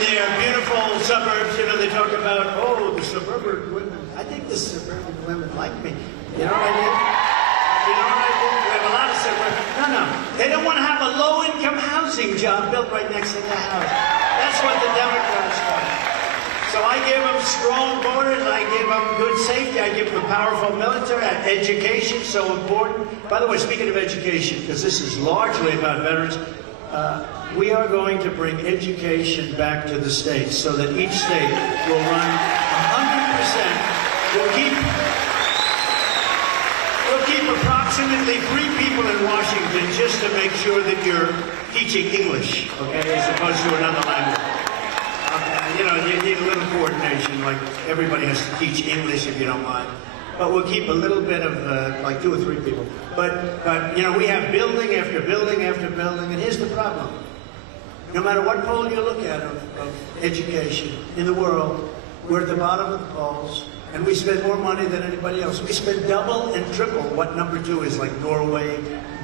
Their beautiful suburbs, you know, they talk about, oh, the suburban women. I think the suburban women like me. You know what I did? You know what I did? We have a lot of suburban. No. They don't want to have a low-income housing job built right next to their house. That's what the Democrats want. So I give them strong borders. I give them good safety. I give them a powerful military. Education, so important. By the way, speaking of education, because this is largely about veterans, we are going to bring education back to the states so that each state will run 100%. We'll keep approximately 3 people in Washington just to make sure that you're teaching English, okay, as opposed to another language. You know, you need a little coordination, like everybody has to teach English if you don't mind. But we'll keep a little bit of, like 2 or 3 people. But you know, we have building after building after building, and here's the problem. No matter what poll you look at of education in the world, we're at the bottom of the polls, And we spend more money than anybody else. We spend double and triple what number 2 is, like Norway,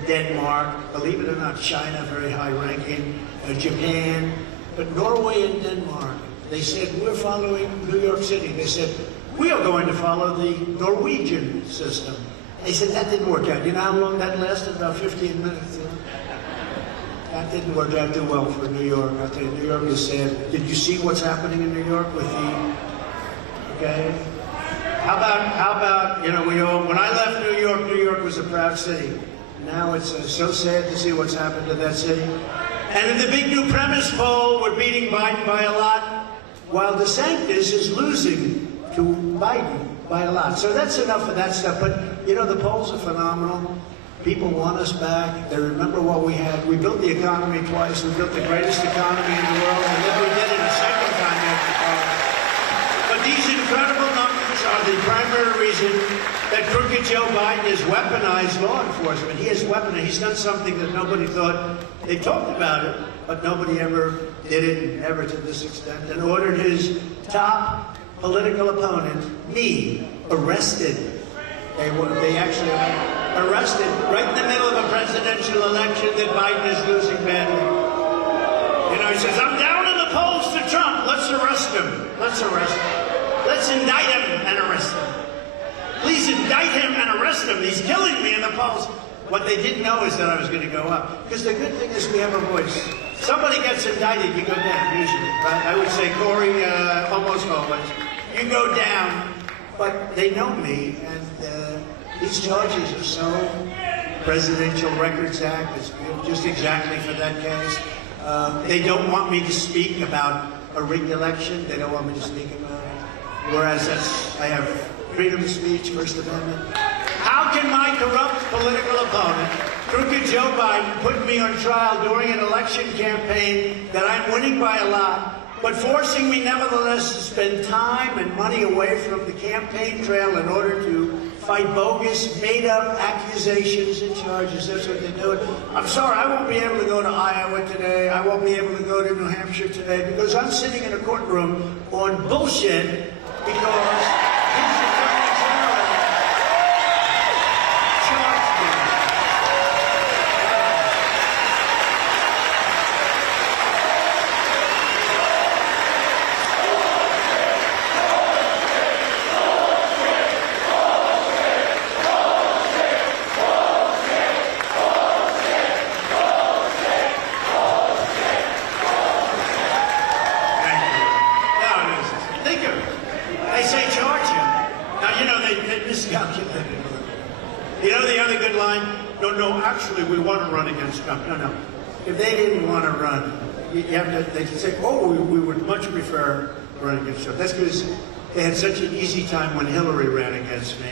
Denmark, believe it or not, China, very high ranking, Japan. But Norway and Denmark, they said, we're following New York City. They said, we are going to follow the Norwegian system. They said, that didn't work out. You know how long that lasted? About 15 minutes. That didn't work out too well for New York. I'll tell you, New York is sad. Did you see what's happening in New York with the, okay? How about, you know, when I left New York was a proud city. Now it's so sad to see what's happened to that city. And in the big new premise poll, we're beating Biden by a lot, while DeSantis is losing to Biden by a lot. So that's enough of that stuff. But, you know, the polls are phenomenal. People want us back. They remember what we had. We built the economy twice. We built the greatest economy in the world, and then we did it a second time after COVID. But these incredible numbers are the primary reason that crooked Joe Biden has weaponized law enforcement. He has weaponized. He's done something that nobody thought. They talked about it, but nobody ever did it, ever to this extent, and ordered his top political opponent, me, arrested. They actually arrested right in the middle of a presidential election that Biden is losing badly. You know, he says, I'm down in the polls to Trump. Let's arrest him. Let's arrest him. Let's indict him and arrest him. Please indict him and arrest him. He's killing me in the polls. What they didn't know is that I was going to go up. Because the good thing is we have a voice. Somebody gets indicted, you go down, usually. Right? I would say Corey almost always. You go down, but they know me, and these charges are so Presidential Records Act is just exactly for that case. They don't want me to speak about a rigged election. They don't want me to speak about it. Whereas I have freedom of speech, First Amendment. How can my corrupt political opponent, crooked Joe Biden, put me on trial during an election campaign that I'm winning by a lot, but forcing me nevertheless to spend time and money away from the campaign trail in order to fight bogus, made-up accusations and charges? That's what they're doing. I'm sorry, I won't be able to go to Iowa today. I won't be able to go to New Hampshire today because I'm sitting in a courtroom on bullshit because his attorney general charged me. No, actually, we want to run against Trump. No. If they didn't want to run, you have to, they can say, oh, we would much prefer running against Trump. That's because they had such an easy time when Hillary ran against me.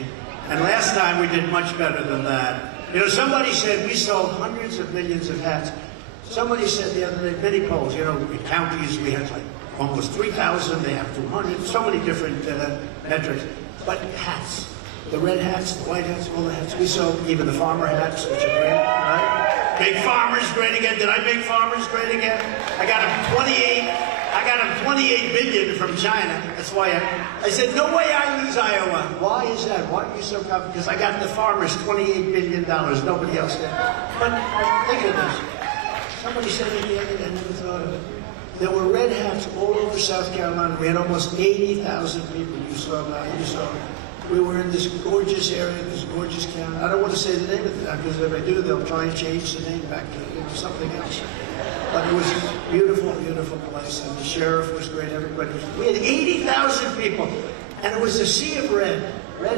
And last time we did much better than that. You know, somebody said we sold hundreds of millions of hats. Somebody said the other day, many polls, you know, in counties we had like almost 3,000, they have 200, so many different metrics. But hats. The red hats, the white hats, all the hats. We sold even the farmer hats, which are great, right? Make farmers great again. Did I make farmers great again? I got them 28 billion from China. That's why I said, no way I lose Iowa. Why is that? Why are you so confident? Because I got the farmers $28 billion. Nobody else did. But think of this. Somebody said at the end, I never thought of it. There were red hats all over South Carolina. We had almost 80,000 people. You saw that. You saw it. We were in this gorgeous area, this gorgeous county. I don't want to say the name of it because if I do, they'll try and change the name back to something else. But it was a beautiful, beautiful place, and the sheriff was great. Everybody was. We had 80,000 people, and it was a sea of red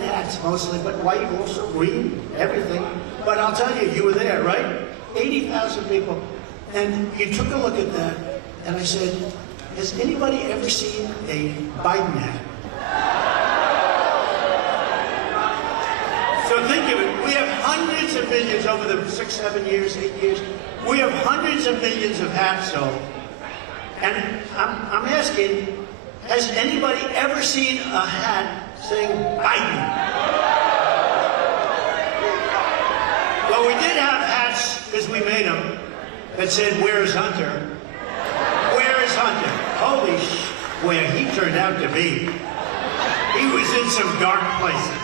hats mostly, but white also, green, everything. But I'll tell you, you were there, right? 80,000 people, and you took a look at that, and I said, has anybody ever seen a Biden hat? So think of it, we have hundreds of millions over the 6, 7 years, 8 years. We have hundreds of millions of hats sold. And I'm asking, has anybody ever seen a hat saying Biden? Well, we did have hats, because we made them, that said, where's Hunter? Where is Hunter? Holy where he turned out to be. He was in some dark places.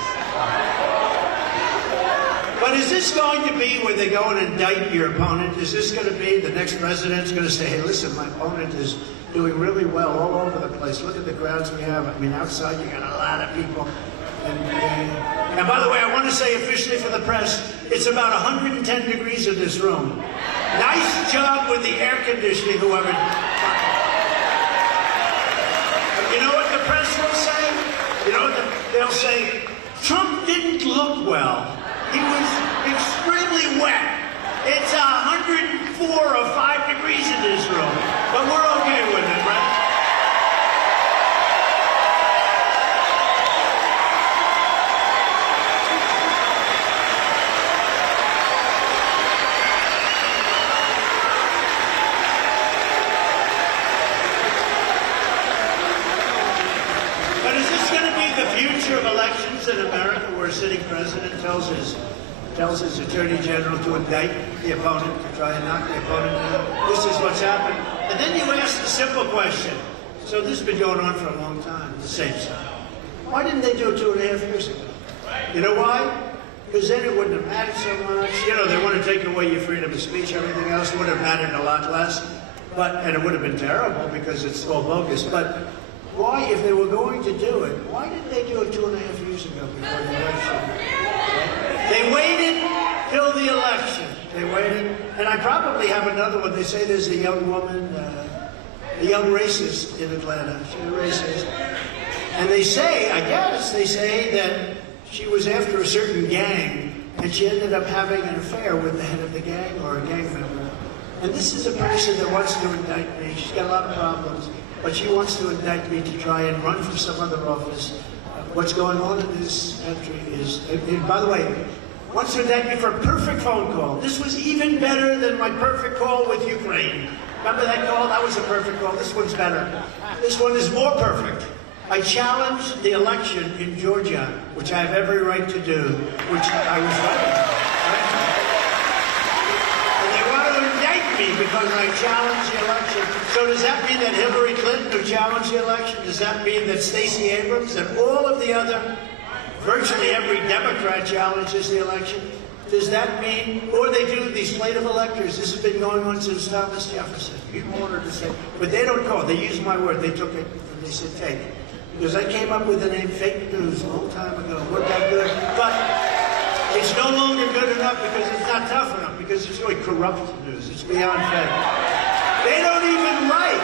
But is this going to be where they go and indict your opponent? Is this going to be the next president's going to say, hey, listen, my opponent is doing really well all over the place. Look at the crowds we have. I mean, outside you got a lot of people. And by the way, I want to say officially for the press, it's about 110 degrees in this room. Nice job with the air conditioning, whoever. You know what the press will say? You know what they'll say? Trump didn't look well. He was extremely wet. It's 104 or 5 degrees in this room, but we're okay with it, right? But is this going to be the future of elections in America, where a sitting president tells his attorney general to indict the opponent, to try and knock the opponent down? This is what's happened. And then you ask the simple question. So this has been going on for a long time, the same stuff. Why didn't they do it 2.5 years ago? You know why? Because then it wouldn't have mattered so much. You know, they want to take away your freedom of speech, everything else would have mattered a lot less. And it would have been terrible because it's all bogus. But why, if they were going to do it, why didn't they do it 2.5 years ago before the election? They waited till the election. They waited. And I probably have another one. They say there's a young woman, a young racist in Atlanta. She's a racist. And they say, I guess, they say that she was after a certain gang and she ended up having an affair with the head of the gang or a gang member. And this is a person that wants to indict me. She's got a lot of problems, but she wants to indict me to try and run for some other office. What's going on in this country is, and by the way, wants to indict me for a perfect phone call. This was even better than my perfect call with Ukraine. Remember that call? That was a perfect call. This one's better. This one is more perfect. I challenged the election in Georgia, which I have every right to do, which I was running. Right? And they want to indict me because I challenged the election. So does that mean that Hillary Clinton, who challenged the election, does that mean that Stacey Abrams and all of the other, virtually every Democrat challenges the election? Does that mean, or they do the slate of electors? This has been going on since Thomas Jefferson. You wanted to say, but they don't call. They use my word. They took it and they said, take it. Because I came up with the name fake news a long time ago. Weren't that good? But it's no longer good enough because it's not tough enough, because it's really corrupt news. It's beyond fake. They don't even write.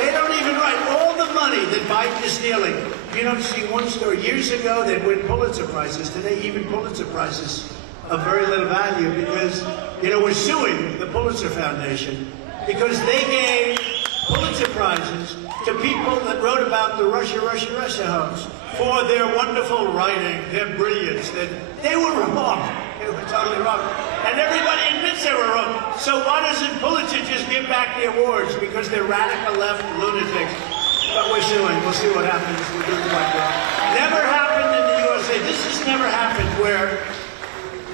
They don't even write. All the money that Biden is stealing. You don't see one story. Years ago, they'd win Pulitzer Prizes. Today, even Pulitzer Prizes of very little value because, you know, we're suing the Pulitzer Foundation because they gave Pulitzer Prizes to people that wrote about the Russia hoax for their wonderful writing, their brilliance. They were wrong. They were totally wrong. And everybody admits they were wrong. So why doesn't Pulitzer just give back the awards? Because they're radical left lunatics. But we're suing. We'll see what happens. We're doing quite well. Never happened in the USA. This has never happened where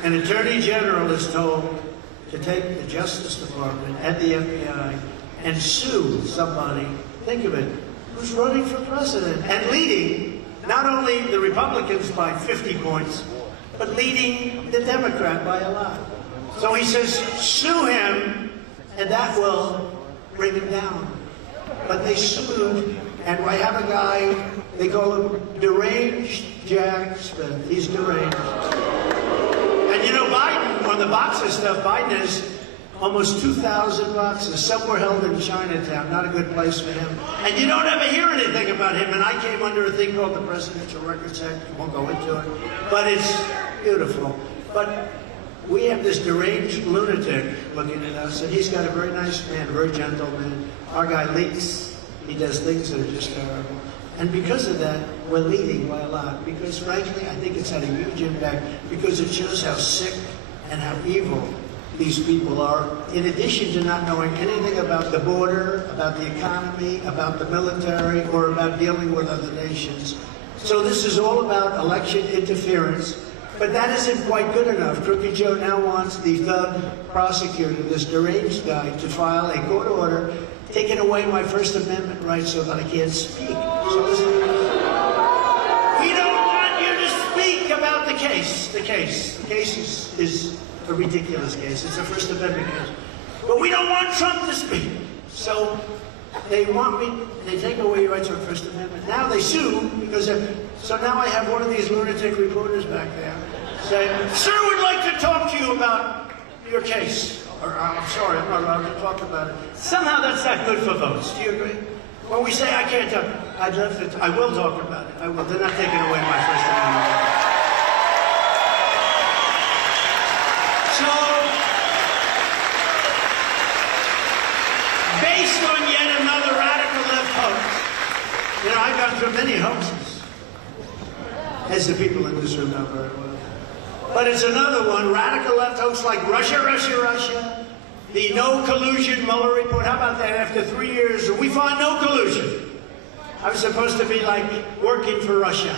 an attorney general is told to take the Justice Department and the FBI and sue somebody, think of it, who's running for president and leading not only the Republicans by 50 points, but leading the Democrat by a lot. So he says, sue him, and that will bring him down. But they sued, and I have a guy, they call him Deranged Jack Smith. He's deranged. And you know, Biden, on the boxer stuff, Biden has almost 2,000 boxes. Some were held in Chinatown, not a good place for him. And you don't ever hear anything about him. And I came under a thing called the Presidential Records Act. I won't go into it. But it's beautiful. But we have this deranged lunatic looking at us, and he's got a very nice man, very gentle man. Our guy leaks. He does things that are just terrible. And because of that, we're leading by a lot. Because frankly, I think it's had a huge impact because it shows how sick and how evil these people are, in addition to not knowing anything about the border, about the economy, about the military, or about dealing with other nations. So this is all about election interference, but that isn't quite good enough. Crooked Joe now wants the thug prosecutor, this deranged guy, to file a court order taking away my First Amendment rights so that I can't speak. So listen, we case. The case is a ridiculous case. It's a First Amendment case. But we don't want Trump to speak. So they take away your rights to the First Amendment. Now they sue because so now I have one of these lunatic reporters back there saying, "Sir, we'd like to talk to you about your case." Or, "I'm sorry, I'm not allowed to talk about it." Somehow that's not good for votes. Do you agree? When we say I can't talk, I will talk about it. I will. They're not taking away my First Amendment. So, based on yet another radical left hoax, you know, I've gone through many hoaxes, as the people in this room know very well. But it's another one, radical left hoax like Russia, Russia, Russia. The no collusion Mueller report. How about that? After 3 years, we find no collusion. I was supposed to be like working for Russia.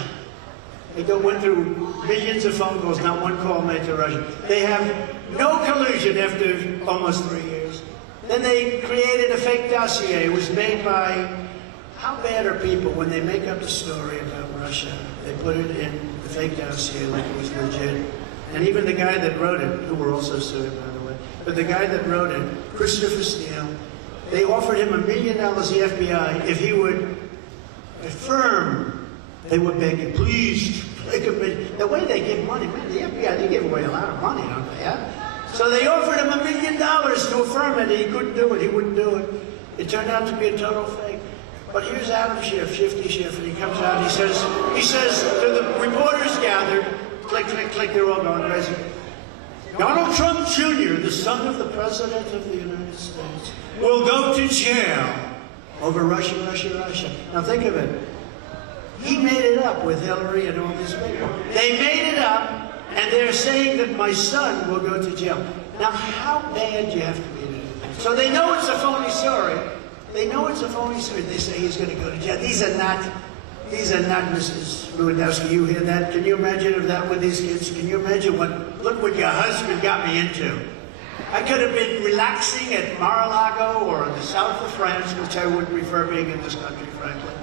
They went through millions of phone calls, not one call made to Russia. They have no collusion after almost 3 years. Then they created a fake dossier. It was made by, how bad are people when they make up a story about Russia? They put it in the fake dossier like it was legit. And even the guy that wrote it, who were also sued, by the way, but the guy that wrote it, Christopher Steele, they offered him $1 million, the FBI, if he would affirm. They would beg him, please, the way they give money, the FBI, they give away a lot of money, don't they? Yeah? So they offered him $1 million to affirm it, and he couldn't do it, he wouldn't do it. It turned out to be a total fake. But here's Adam Schiff, Shifty Schiff, and he comes out and he says to the reporters gathered, click, click, click, they're all going crazy. Donald Trump Jr., the son of the President of the United States, will go to jail over Russia, Russia, Russia. Now think of it. He made it up with Hillary and all these people. They made it up, and they're saying that my son will go to jail. Now, how bad do you have to be to do this? So they know it's a phony story. They know it's a phony story. They say he's going to go to jail. These are not, Mrs. Lewandowski. You hear that? Can you imagine if that with these kids? Can you imagine look what your husband got me into? I could have been relaxing at Mar-a-Lago or in the south of France, which I wouldn't prefer being in this country, frankly.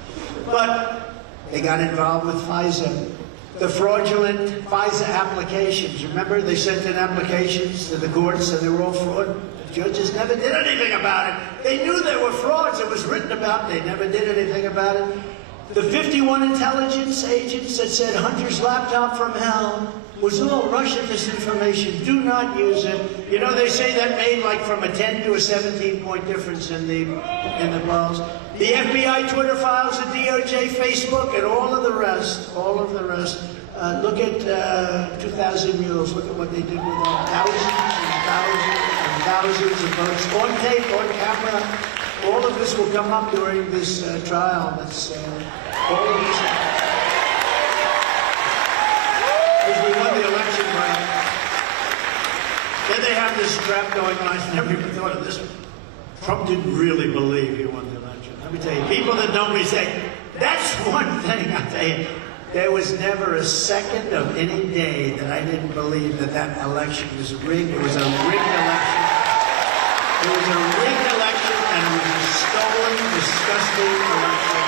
But they got involved with FISA. The fraudulent FISA applications. Remember, they sent in applications to the courts and they were all fraud. The judges never did anything about it. They knew they were frauds. It was written about. They never did anything about it. The 51 intelligence agents that said Hunter's laptop from hell was all Russian disinformation. Do not use it. You know, they say that made like from a 10 to a 17-point difference in the polls. The FBI Twitter files, the DOJ, Facebook, and all of the rest. Look at 2,000 Mules. Look at what they did with thousands and thousands and thousands of votes on tape, on camera. All of this will come up during this trial. That's all of this. Because we won the election, right? Then they have this crap going on. I never even thought of this. Trump didn't really believe he won the election. Let me tell you, people that know me say, that's one thing. I tell you, there was never a second of any day that I didn't believe that election was rigged. It was a rigged election. It was a rigged election, and it was a stolen, disgusting election.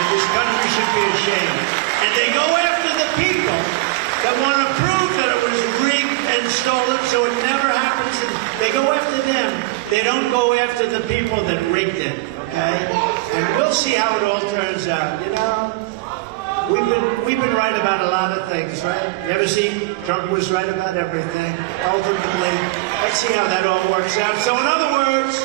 And this country should be ashamed. And they go after the people that want to prove that it was rigged and stolen, so it never happens. And they go after them. They don't go after the people that rigged it, okay? And we'll see how it all turns out. You know, we've been right about a lot of things, right? You ever see Trump was right about everything? Ultimately, let's see how that all works out. So in other words,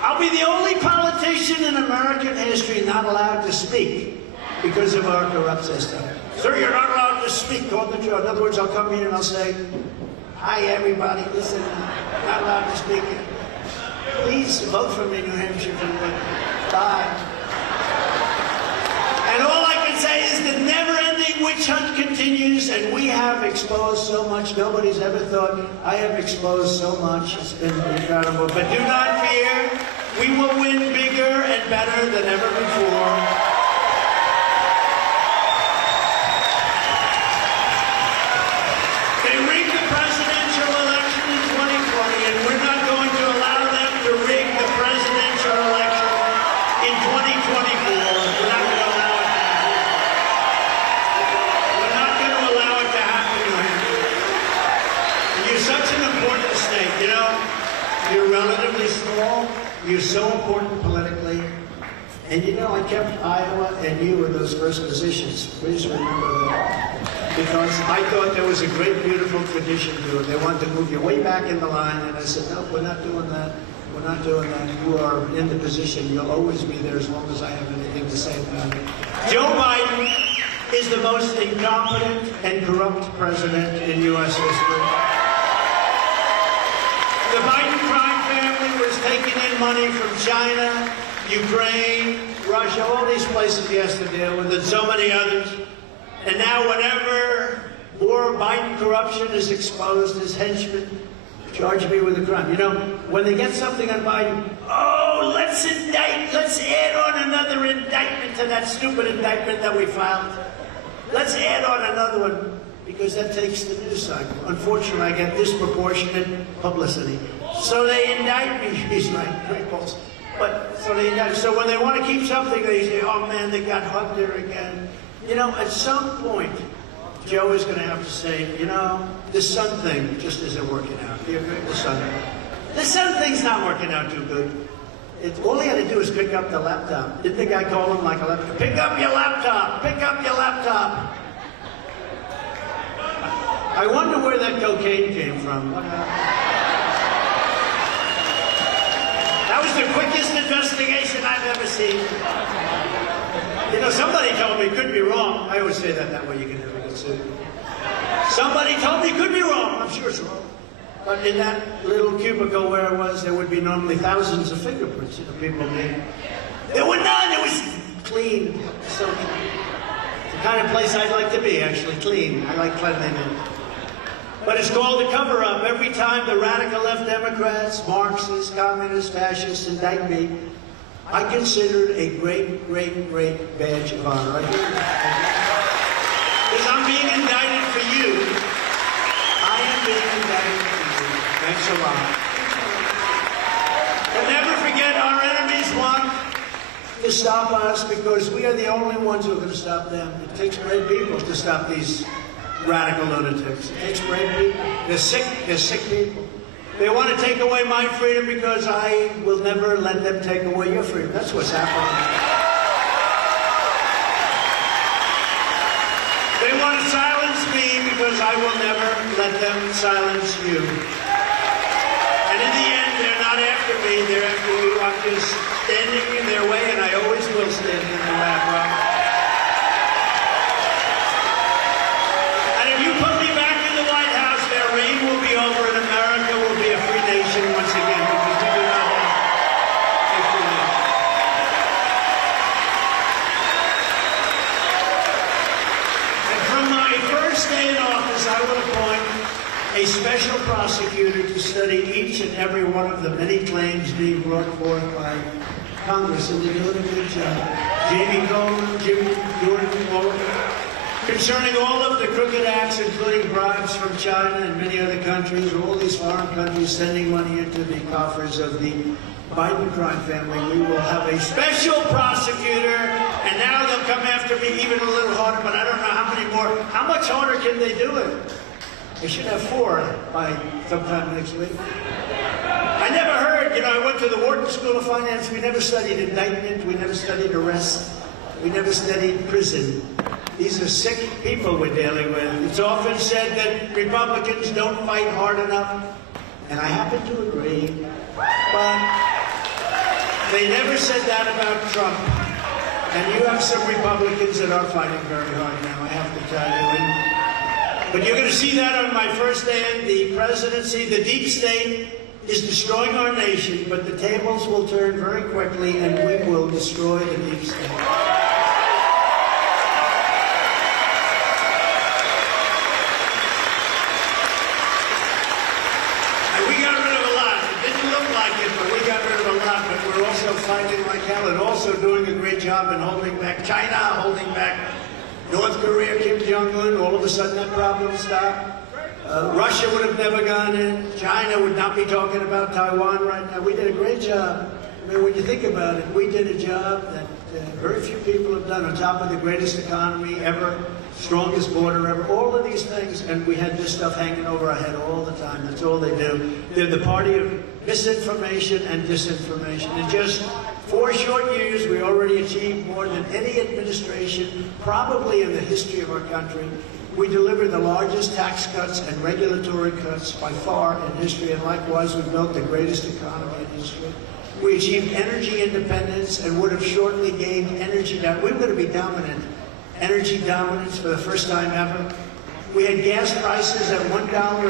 I'll be the only politician in American history not allowed to speak because of our corrupt system. Sir, you're not allowed to speak on the show. In other words, I'll come here and I'll say, hi, everybody. Listen, I'm not allowed to speak. Please vote for me, New Hampshire. Bye. And all I can say is the never-ending witch hunt continues, and we have exposed so much. Nobody's ever thought I have exposed so much. It's been incredible. But do not fear. We will win bigger and better than ever before. They rigged the presidential election in 2020, and we're not going to allow them to rig the presidential election in 2024. We're not going to allow it to happen. We're not going to allow it to happen. such an important state. You know, you're relatively small. You're so important politically. And you know, I kept Iowa and you in those first positions. Please remember that. Because I thought there was a great, beautiful tradition to it. They wanted to move you way back in the line. And I said, no, we're not doing that. We're not doing that. You are in the position. You'll always be there as long as I have anything to say about it. Joe Biden is the most incompetent and corrupt president in U.S. history. The Biden crime family was taking in money from China, Ukraine, Russia, all these places he has to deal with, and so many others. And now whenever more Biden corruption is exposed, his henchmen charge me with a crime. You know, when they get something on Biden, oh, let's indict, let's add on another indictment to that stupid indictment that we filed. Let's add on another one, because that takes the news cycle. Unfortunately, I get disproportionate publicity. So they indict me. He's right, great calls. But so they indict. So when they want to keep something, they say, oh man, they got Hunter again. You know, at some point, Joe is going to have to say, you know, this Sun thing just isn't working out. Do you agree? The Sun thing's not working out too good. All he had to do is pick up the laptop. Didn't the guy call him like a laptop? Pick up your laptop! Pick up your laptop! I wonder where that cocaine came from. That was the quickest investigation I've ever seen. You know, somebody told me, could be wrong. I always say that way you can never get sued. Somebody told me, could be wrong. I'm sure it's wrong. But in that little cubicle where it was, there would be normally thousands of fingerprints. You know, people made. There were none. It was clean. So the kind of place I'd like to be, actually, clean. I like cleanliness. But it's called a cover-up. Every time the radical left Democrats, Marxists, communists, fascists indict me, I consider it a great, great, great badge of honor. Because I'm being indicted for you. I am being indicted for you. Thanks a lot. But never forget, our enemies want to stop us because we are the only ones who are going to stop them. It takes brave people to stop these radical lunatics. It takes brave people. They're sick people. They want to take away my freedom because I will never let them take away your freedom. That's what's happening. They want to silence me because I will never let them silence you. And in the end, they're not after me, they're after you. I'm just standing in their way, and I always will stand in their way, bro. And if you put me back in the White House, their reign will be over, and America will be a free nation once again, because we do not have a free nation. And from my first day in office, I will appoint a special prosecutor to study each and every one of the many claims being brought forth by Congress, and they're doing a good job. Jamie Coleman, Jimmy Jordan, concerning all of the crooked acts, including bribes from China and many other countries, all these foreign countries sending money into the coffers of the Biden crime family. We will have a special prosecutor, and now they'll come after me even a little harder, but I don't know how many more. How much harder can they do it? We should have 4 by sometime next week. I never heard, you know, I went to the Wharton School of Finance. We never studied indictment. We never studied arrest. We never studied prison. These are sick people we're dealing with. It's often said that Republicans don't fight hard enough, and I happen to agree, but they never said that about Trump. And you have some Republicans that are fighting very hard now, I have to tell you. But you're going to see that on my first day in the presidency. The deep state is destroying our nation, but the tables will turn very quickly, and we will destroy the deep state. And we got rid of a lot. It didn't look like it, but we got rid of a lot. But we're also fighting like hell and also doing a great job in holding back China, holding back North Korea, Kim Jong-un. All of a sudden that problem stopped. Russia would have never gone in. China would not be talking about Taiwan right now. We did a great job. I mean, when you think about it, we did a job that very few people have done, on top of the greatest economy ever strongest border ever, all of these things, and we had this stuff hanging over our head all the time. That's all they do. They're the party of misinformation and disinformation. In just 4 short years, we already achieved more than any administration, probably in the history of our country. We delivered the largest tax cuts and regulatory cuts by far in history, and likewise, we built the greatest economy in history. We achieved energy independence and would have shortly gained energy dominance. We were going to be dominant. Energy dominance for the first time ever. We had gas prices at $1.87 a gallon.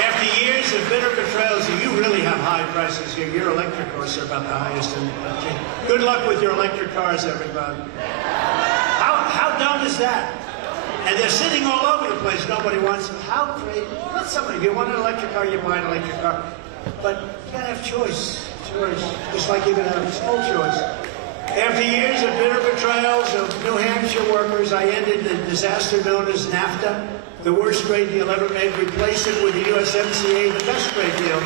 After years of bitter betrayals, you really have high prices here. Your electric cars are about the highest in the country. Good luck with your electric cars, everybody. How dumb is that? And they're sitting all over the place. Nobody wants them. How crazy. Let somebody, if you want an electric car, you buy an electric car. But you gotta have choice. Just like you're going to have a small choice. After years of bitter betrayals of New Hampshire workers, I ended the disaster known as NAFTA, the worst trade deal ever made, replaced it with the USMCA, the best trade deal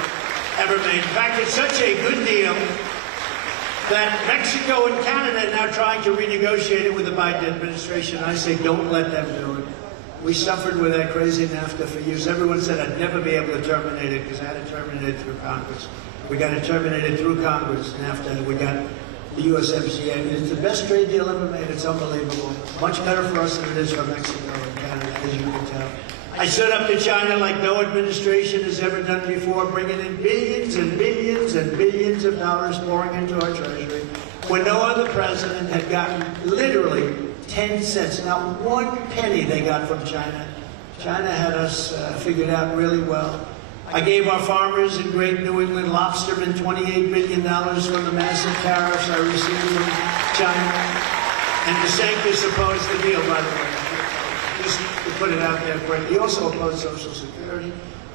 ever made. In fact, it's such a good deal that Mexico and Canada are now trying to renegotiate it with the Biden administration. I say, don't let them do it. We suffered with that crazy NAFTA for years. Everyone said I'd never be able to terminate it because I had to terminate it through Congress. We got it terminated through Congress, NAFTA. We got the USMCA. It's the best trade deal ever made. It's unbelievable. Much better for us than it is for Mexico and Canada, as you can tell. I stood up to China like no administration has ever done before, bringing in billions and billions and billions of dollars pouring into our treasury, when no other president had gotten literally 10 cents, not 1 penny they got from China. China had us figured out really well. I gave our farmers in Great New England lobstermen $28 billion from the massive tariffs I received from China. And DeSantis opposed the deal, by the way. Just to put it out there quick. He also opposed Social Security.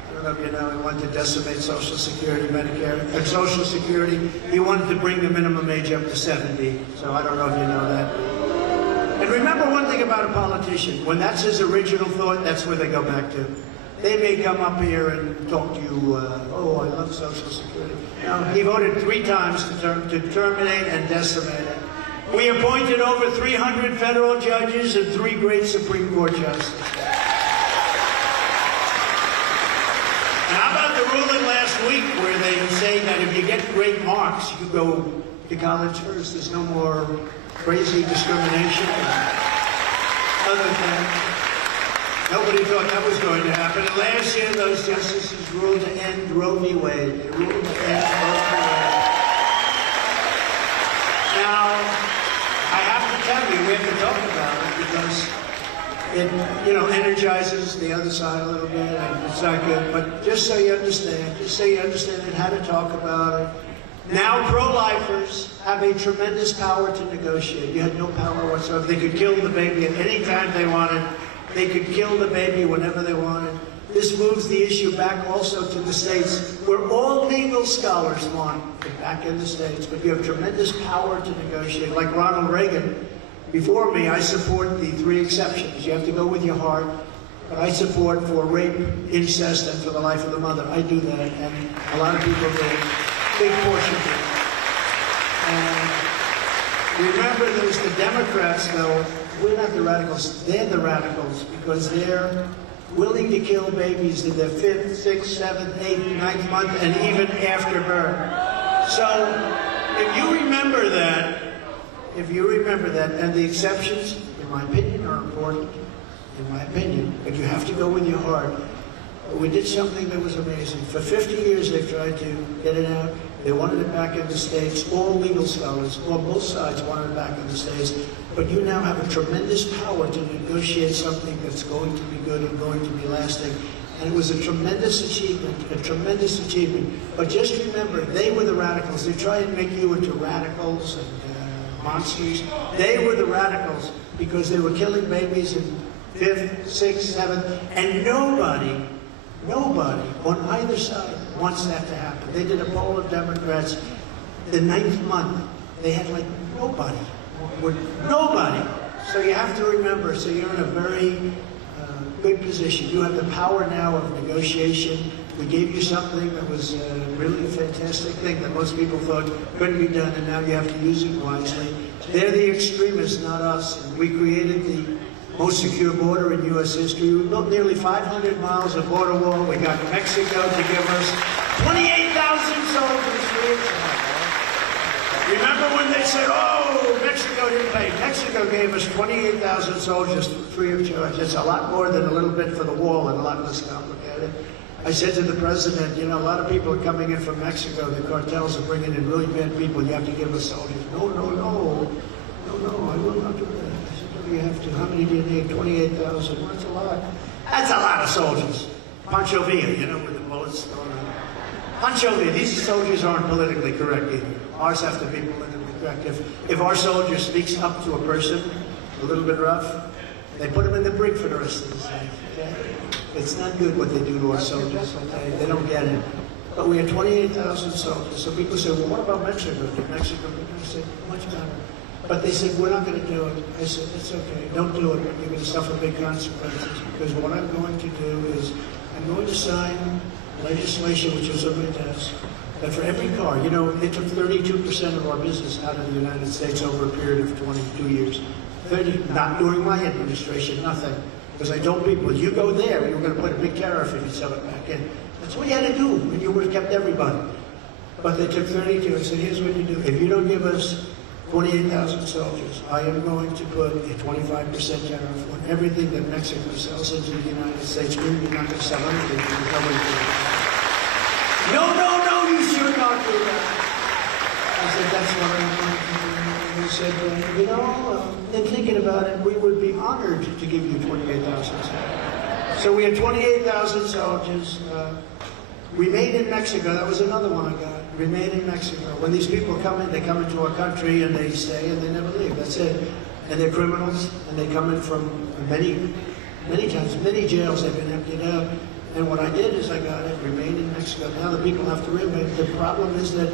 I don't know if you know, he wanted to decimate Social Security, Medicare, and Social Security. He wanted to bring the minimum age up to 70. So I don't know if you know that. And remember one thing about a politician. When that's his original thought, that's where they go back to. They may come up here and talk to you, oh, I love Social Security. No, he voted 3 times to terminate and decimate it. We appointed over 300 federal judges and 3 great Supreme Court justices. And how about the ruling last week where they say that if you get great marks, you go to college first. There's no more crazy discrimination. Other things. Nobody thought that was going to happen. And last year, those justices ruled to end Roe v. Wade. They ruled to end Roe v. Wade. Now, I have to tell you, we have to talk about it because it, energizes the other side a little bit, and it's not good. But just so you understand, and how to talk about it. Now, pro-lifers have a tremendous power to negotiate. You had no power whatsoever. They could kill the baby at any time they wanted. They could kill the baby whenever they wanted. This moves the issue back also to the states, where all legal scholars want it back in the states. But you have tremendous power to negotiate. Like Ronald Reagan, before me, I support the 3 exceptions. You have to go with your heart. But I support for rape, incest, and for the life of the mother. I do that, and a lot of people do. Big portion of it. And remember, there's the Democrats, though. We're not the radicals. They're the radicals because they're willing to kill babies in their 5th, 6th, 7th, 8th, 9th month, and even after birth. So, if you remember that, and the exceptions, in my opinion, are important, in my opinion, but you have to go with your heart. We did something that was amazing. For 50 years, they've tried to get it out. They wanted it back in the states. All legal scholars, on both sides, wanted it back in the states. But you now have a tremendous power to negotiate something that's going to be good and going to be lasting. And it was a tremendous achievement, But just remember, they were the radicals. They try and make you into radicals and monsters. They were the radicals because they were killing babies in 5th, 6th, 7th, and nobody on either side wants that to happen. They did a poll of Democrats. The 9th month, they had like nobody. So you have to remember, so you're in a very good position. You have the power now of negotiation. We gave you something that was a really fantastic thing that most people thought couldn't be done, and now you have to use it wisely. They're the extremists, not us. And we created the most secure border in U.S. history. We built nearly 500 miles of border wall. We got Mexico to give us 28,000 soldiers free of charge. Remember when they said, oh, Mexico didn't pay? Mexico gave us 28,000 soldiers free of charge. It's a lot more than a little bit for the wall and a lot less complicated. I said to the president, you know, a lot of people are coming in from Mexico. The cartels are bringing in really bad people. You have to give us soldiers. No, I will not do that. I said, no, you have to. How many do you need? 28,000. Well, that's a lot. That's a lot of soldiers. Pancho Villa, you know, with the bullets thrown out. Pancho Villa, these soldiers aren't politically correct either. Ours have to be politically correct. If our soldier speaks up to a person, a little bit rough, they put him in the brig for the rest of his life. Okay? It's not good what they do to our soldiers. Okay? They don't get it. But we had 28,000 soldiers. So people say, well, what about Mexico? Did Mexico? I said, much better. But they said, we're not going to do it. I said, it's okay. Don't do it. But you're going to suffer big consequences. Because what I'm going to do is I'm going to sign legislation, which is on my desk, that for every car, you know, it took 32% of our business out of the United States over a period of 22 years. 30, not during my administration, nothing. Because I told people, you go there, and you're going to put a big tariff if you sell it back in. That's what you had to do, and you would have kept everybody. But they took 32 and said, here's what you do. If you don't give us 28,000 soldiers, I am going to put a 25% tariff on everything that Mexico sells into the United States. You're not going to sell anything to the government. No, you should not do that. I said, that's what I'm going to do. And he said, you know, in thinking about it, we would be honored to give you 28,000 soldiers. So we had 28,000 soldiers. Remain in Mexico, that was another one I got. Remain in Mexico. When these people come in, they come into our country and they stay and they never leave. That's it. And they're criminals and they come in from many times, many jails have been emptied out. And what I did is I got it, remain in Mexico. Now the people have to remain. The problem is that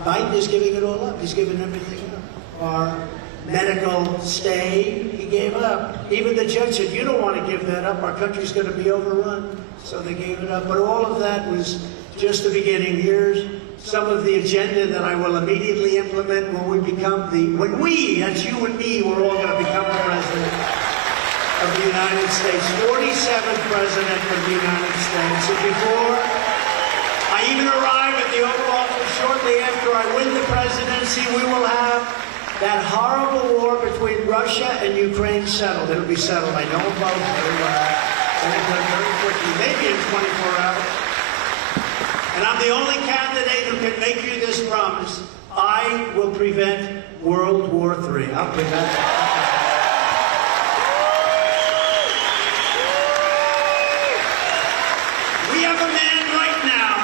Biden is giving it all up. He's giving everything up. Our medical stay, he gave up. Even the judge said, you don't want to give that up. Our country's going to be overrun. So they gave it up. But all of that was just the beginning. Here's some of the agenda that I will immediately implement when that's you and me, we're all going to become the president of the United States. 47th president of the United States. And before I even arrive at the Oval Office, shortly after I win the presidency, we will have that horrible war between Russia and Ukraine settled. It'll be settled. I know about it very well. And it's done very quickly, maybe in 24 hours. And I'm the only candidate who can make you this promise. I will prevent World War III. I'll prevent it. We have a man right now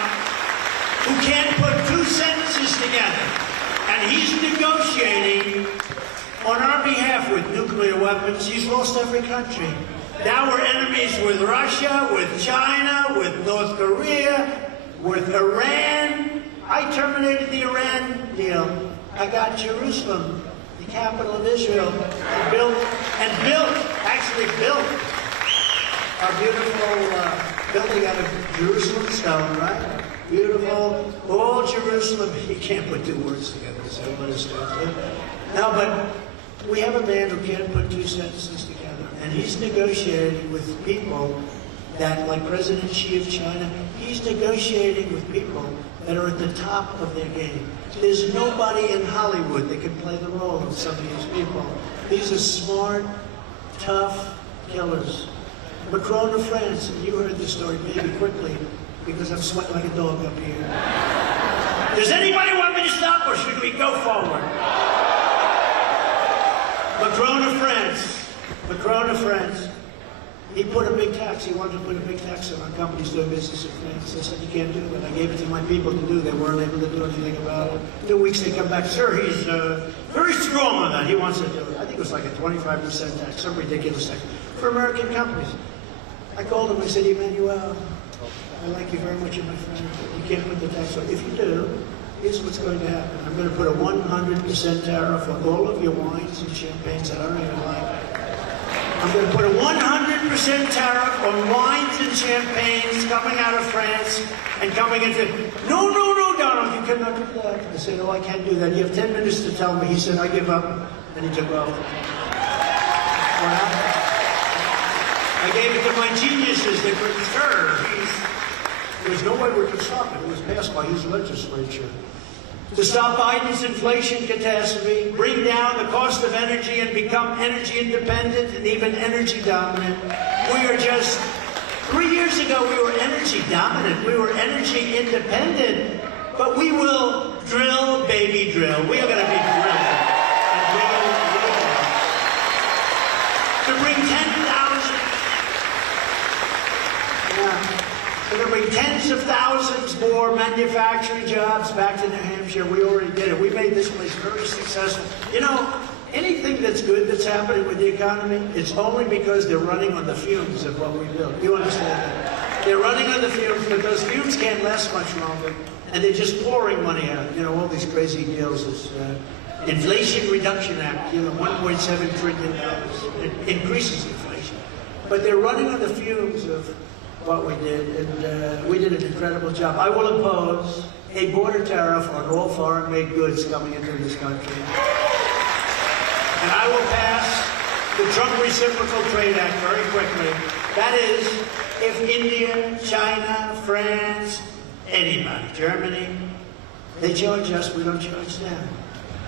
who can't put two sentences together. And he's negotiating on our behalf with nuclear weapons. He's lost every country. Now we're enemies with Russia, with China, with North Korea, with Iran. I terminated the Iran deal. I got Jerusalem, the capital of Israel, and built our beautiful building out of Jerusalem stone, right? Beautiful, all Jerusalem. You can't put two words together, so I understand. No, but we have a man who can't put two sentences together. And he's negotiating with people that, like President Xi of China, he's negotiating with people that are at the top of their game. There's nobody in Hollywood that can play the role of some of these people. These are smart, tough killers. Macron of France, and you heard this story maybe quickly, because I'm sweating like a dog up here. Does anybody want me to stop, or should we go forward? Macron of France, he put a big tax. He wanted to put a big tax on companies doing business in France. I said, you can't do it. I gave it to my people to do. They weren't able to do anything about it. 2 weeks they come back, sir, he's very strong on that. He wants to do it. I think it was like a 25% tax, some ridiculous tax, for American companies. I called him, I said, Emmanuel, I like you very much, my friend. You can't put the tax on. If you do, here's what's going to happen. I'm going to put a 100% tariff on all of your wines and champagnes that I don't even like. I'm going to put a 100% 100% tariff on wines and champagnes coming out of France and coming into... No, Donald, you cannot do that. I said, oh, I can't do that. You have 10 minutes to tell me. He said, I give up. And he took off. What happened? I gave it to my geniuses. They couldn't stir. There's no way we could stop it. It was passed by his legislature. To stop Biden's inflation catastrophe, bring down the cost of energy and become energy independent and even energy dominant. We are just, 3 years ago we were energy dominant, we were energy independent, but we will drill, baby, drill. We are going to be drilling. To bring 10,000, we're going to bring tens of thousands more manufacturing jobs back to New Hampshire. We already did it. We made this place very successful. You know, anything that's good that's happening with the economy, it's only because they're running on the fumes of what we built. You understand that? They're running on the fumes, but those fumes can't last much longer. And they're just pouring money out. You know, all these crazy deals. This Inflation Reduction Act, you know, $1.7 trillion. It increases inflation. But they're running on the fumes of what we did, and we did an incredible job. I will impose a border tariff on all foreign-made goods coming into this country. And I will pass the Trump Reciprocal Trade Act very quickly. That is, if India, China, France, anybody, Germany, they charge us, we don't charge them.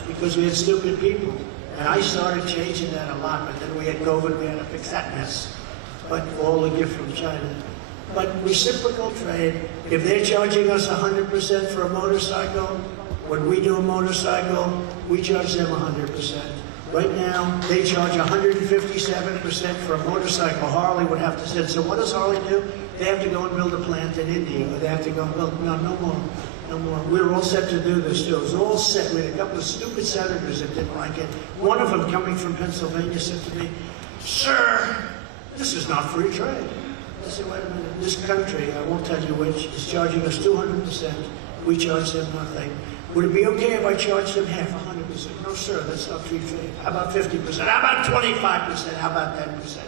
Because we had stupid people. And I started changing that a lot, but then we had COVID, we had to fix that mess. But all a gift from China. But reciprocal trade, if they're charging us 100% for a motorcycle, when we do a motorcycle, we charge them 100%. Right now, they charge 157% for a motorcycle. Harley would have to say, so what does Harley do? They have to go and build a plant in India, or they have to go and build, no more. We're all set to do this, too. It was all set. We had a couple of stupid senators that didn't like it. One of them, coming from Pennsylvania, said to me, sir, this is not free trade. I said, wait a minute, this country, I won't tell you which, is charging us 200%. We charge them nothing. Would it be okay if I charged them half, 100%? No, sir, that's not free trade. How about 50%? How about 25%? How about 10%?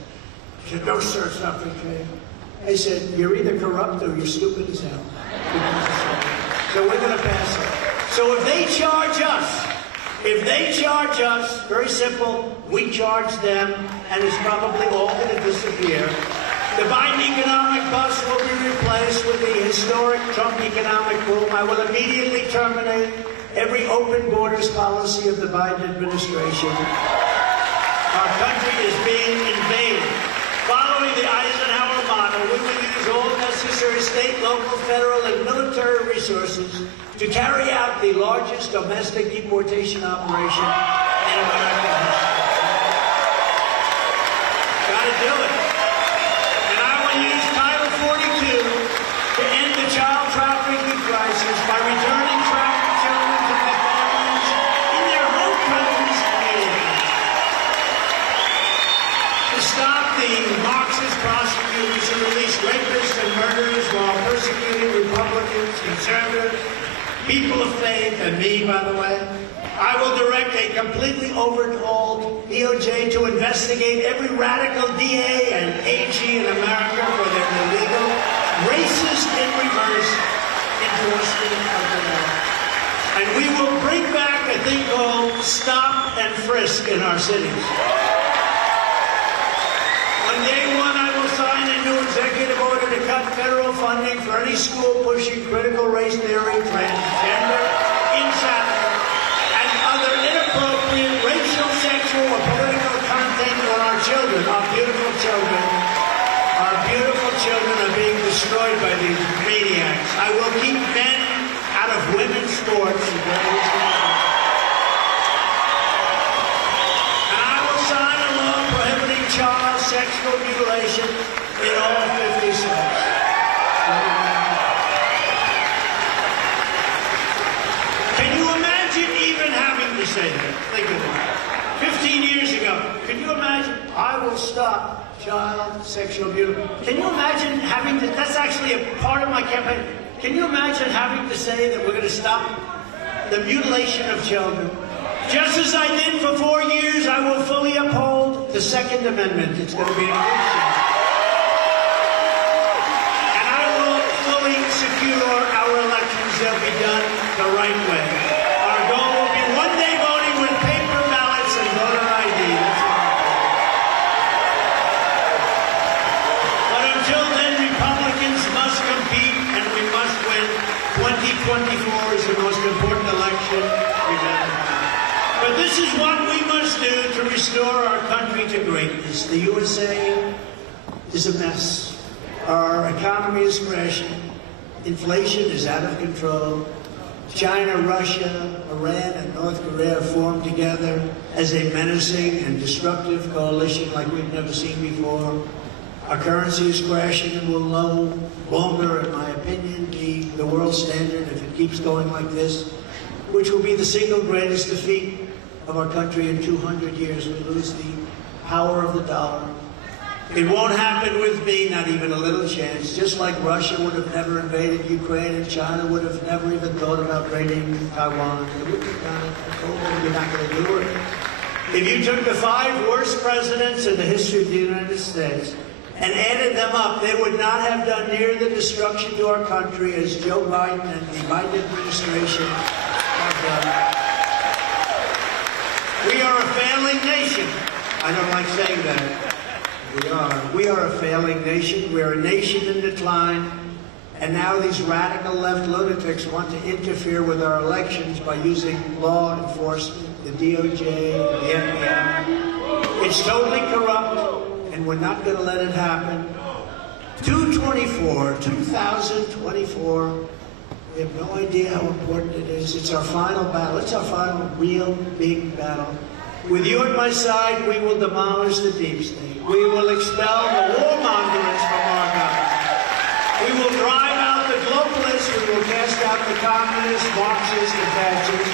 He said, no, sir, it's not free trade. I said, you're either corrupt or you're stupid as hell. So we're going to pass it. So if they charge us, very simple, we charge them, and it's probably all going to disappear. The Biden economic bus will be replaced with the historic Trump economic boom. I will immediately terminate every open borders policy of the Biden administration. Our country is being invaded. Following the Eisenhower model, we will use all necessary state, local, federal, and military resources to carry out the largest domestic deportation operation in American history. Gotta do it. Use Title 42 to end the child trafficking crisis by returning trafficked children to their families in their home countries immediately. To stop the Marxist prosecutors who release rapists and murderers while persecuting Republicans, conservatives, people of faith, and me, by the way. I will direct a completely overhauled DOJ to investigate every radical DA and AG in America for their illegal, racist in reverse enforcement of the law. And we will bring back a thing called stop and frisk in our cities. On day one, I will sign a new executive order to cut federal funding for any school pushing critical race theory, transgender, insanity, other inappropriate racial, sexual, or political content on our children, our beautiful children. Our beautiful children are being destroyed by these maniacs. I will keep men out of women's sports. And I will sign a law prohibiting child sexual mutilation in all 50 states. Can you imagine even having to say that? Think of it. 15 years ago, can you imagine? I will stop child sexual mutilation. Can you imagine having to, that's actually a part of my campaign. Can you imagine having to say that we're going to stop the mutilation of children? Just as I did for 4 years, I will fully uphold the Second Amendment. It's going to be an election. the right way. Our goal will be one day voting with paper ballots and voter ID. That's our goal. But until then, Republicans must compete, and we must win. 2024 is the most important election we've ever had. But this is what we must do to restore our country to greatness. The USA is a mess. Our economy is crashing. Inflation is out of control. China, Russia, Iran, and North Korea formed together as a menacing and destructive coalition like we've never seen before. Our currency is crashing and will no longer, in my opinion, be the world standard if it keeps going like this, which will be the single greatest defeat of our country in 200 years. We lose the power of the dollar. It won't happen with me, not even a little chance. Just like Russia would have never invaded Ukraine and China would have never even thought about raiding Taiwan. They wouldn't have done it. I told them you're not going to do it. If you took the 5 worst presidents in the history of the United States and added them up, they would not have done near the destruction to our country as Joe Biden and the Biden administration have done. We are a failing nation. I don't like saying that. We are a failing nation. We're a nation in decline. And now these radical left lunatics want to interfere with our elections by using law enforcement, the DOJ, the FBI. It's totally corrupt, and we're not going to let it happen. 2024, we have no idea how important it is. It's our final battle. It's our final real big battle. With you at my side, we will demolish the deep state. We will expel the warmongers from our government. We will drive out the globalists. We will cast out the communists, Marxists, and fascists.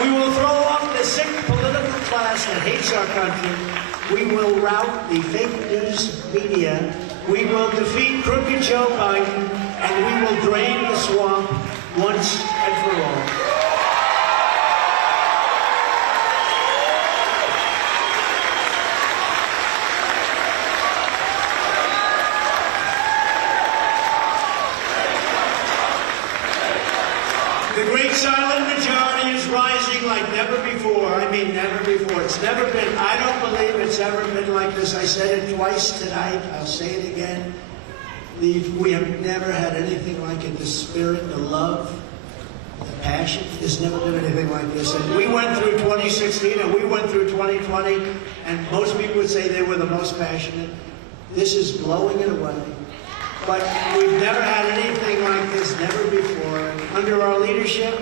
We will throw off the sick political class that hates our country. We will rout the fake news media. We will defeat crooked Joe Biden, and we will drain the swamp once and for all. The great silent majority is rising like never before. I mean, never before. It's never been, I don't believe it's ever been like this. I said it twice tonight. I'll say it again. We have never had anything like it. The spirit, the love, the passion. There's never been anything like this. And we went through 2016 and we went through 2020, and most people would say they were the most passionate. This is blowing it away. But we've never had anything like this, never before. And under our leadership,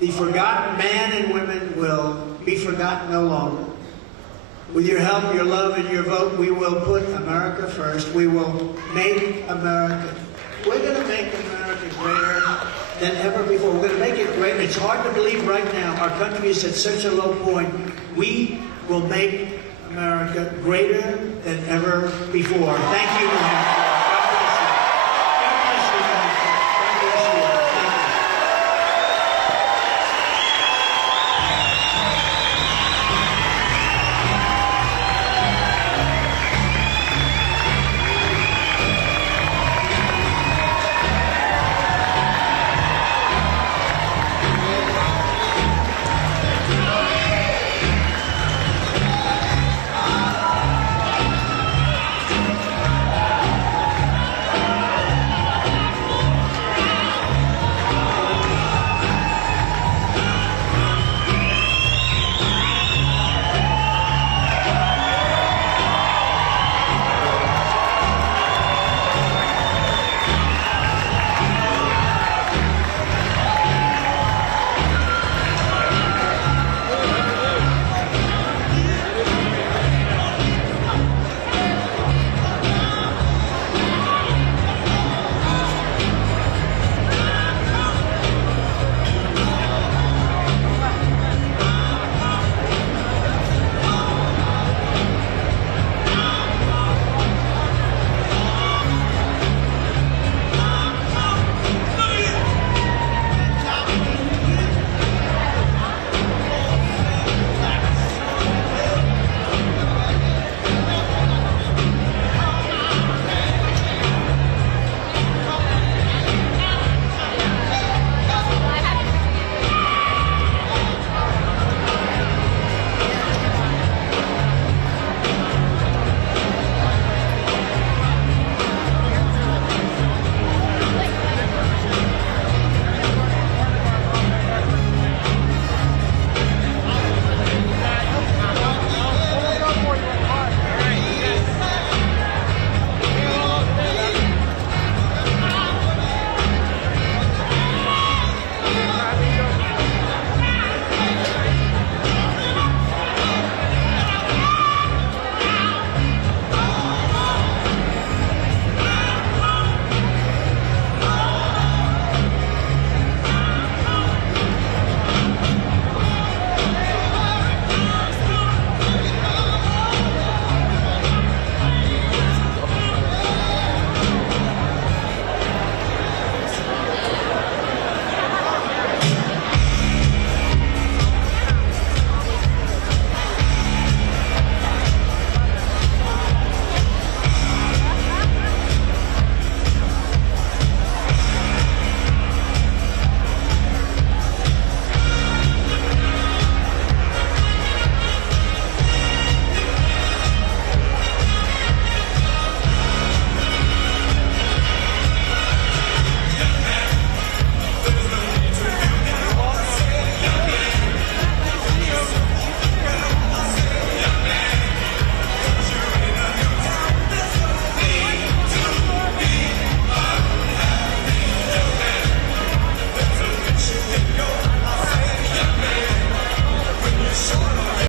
the forgotten men and women will be forgotten no longer. With your help, your love, and your vote, we will put America first. We will make America. We're going to make America greater than ever before. We're going to make it great. It's hard to believe right now. Our country is at such a low point. We will make America greater than ever before. Thank you.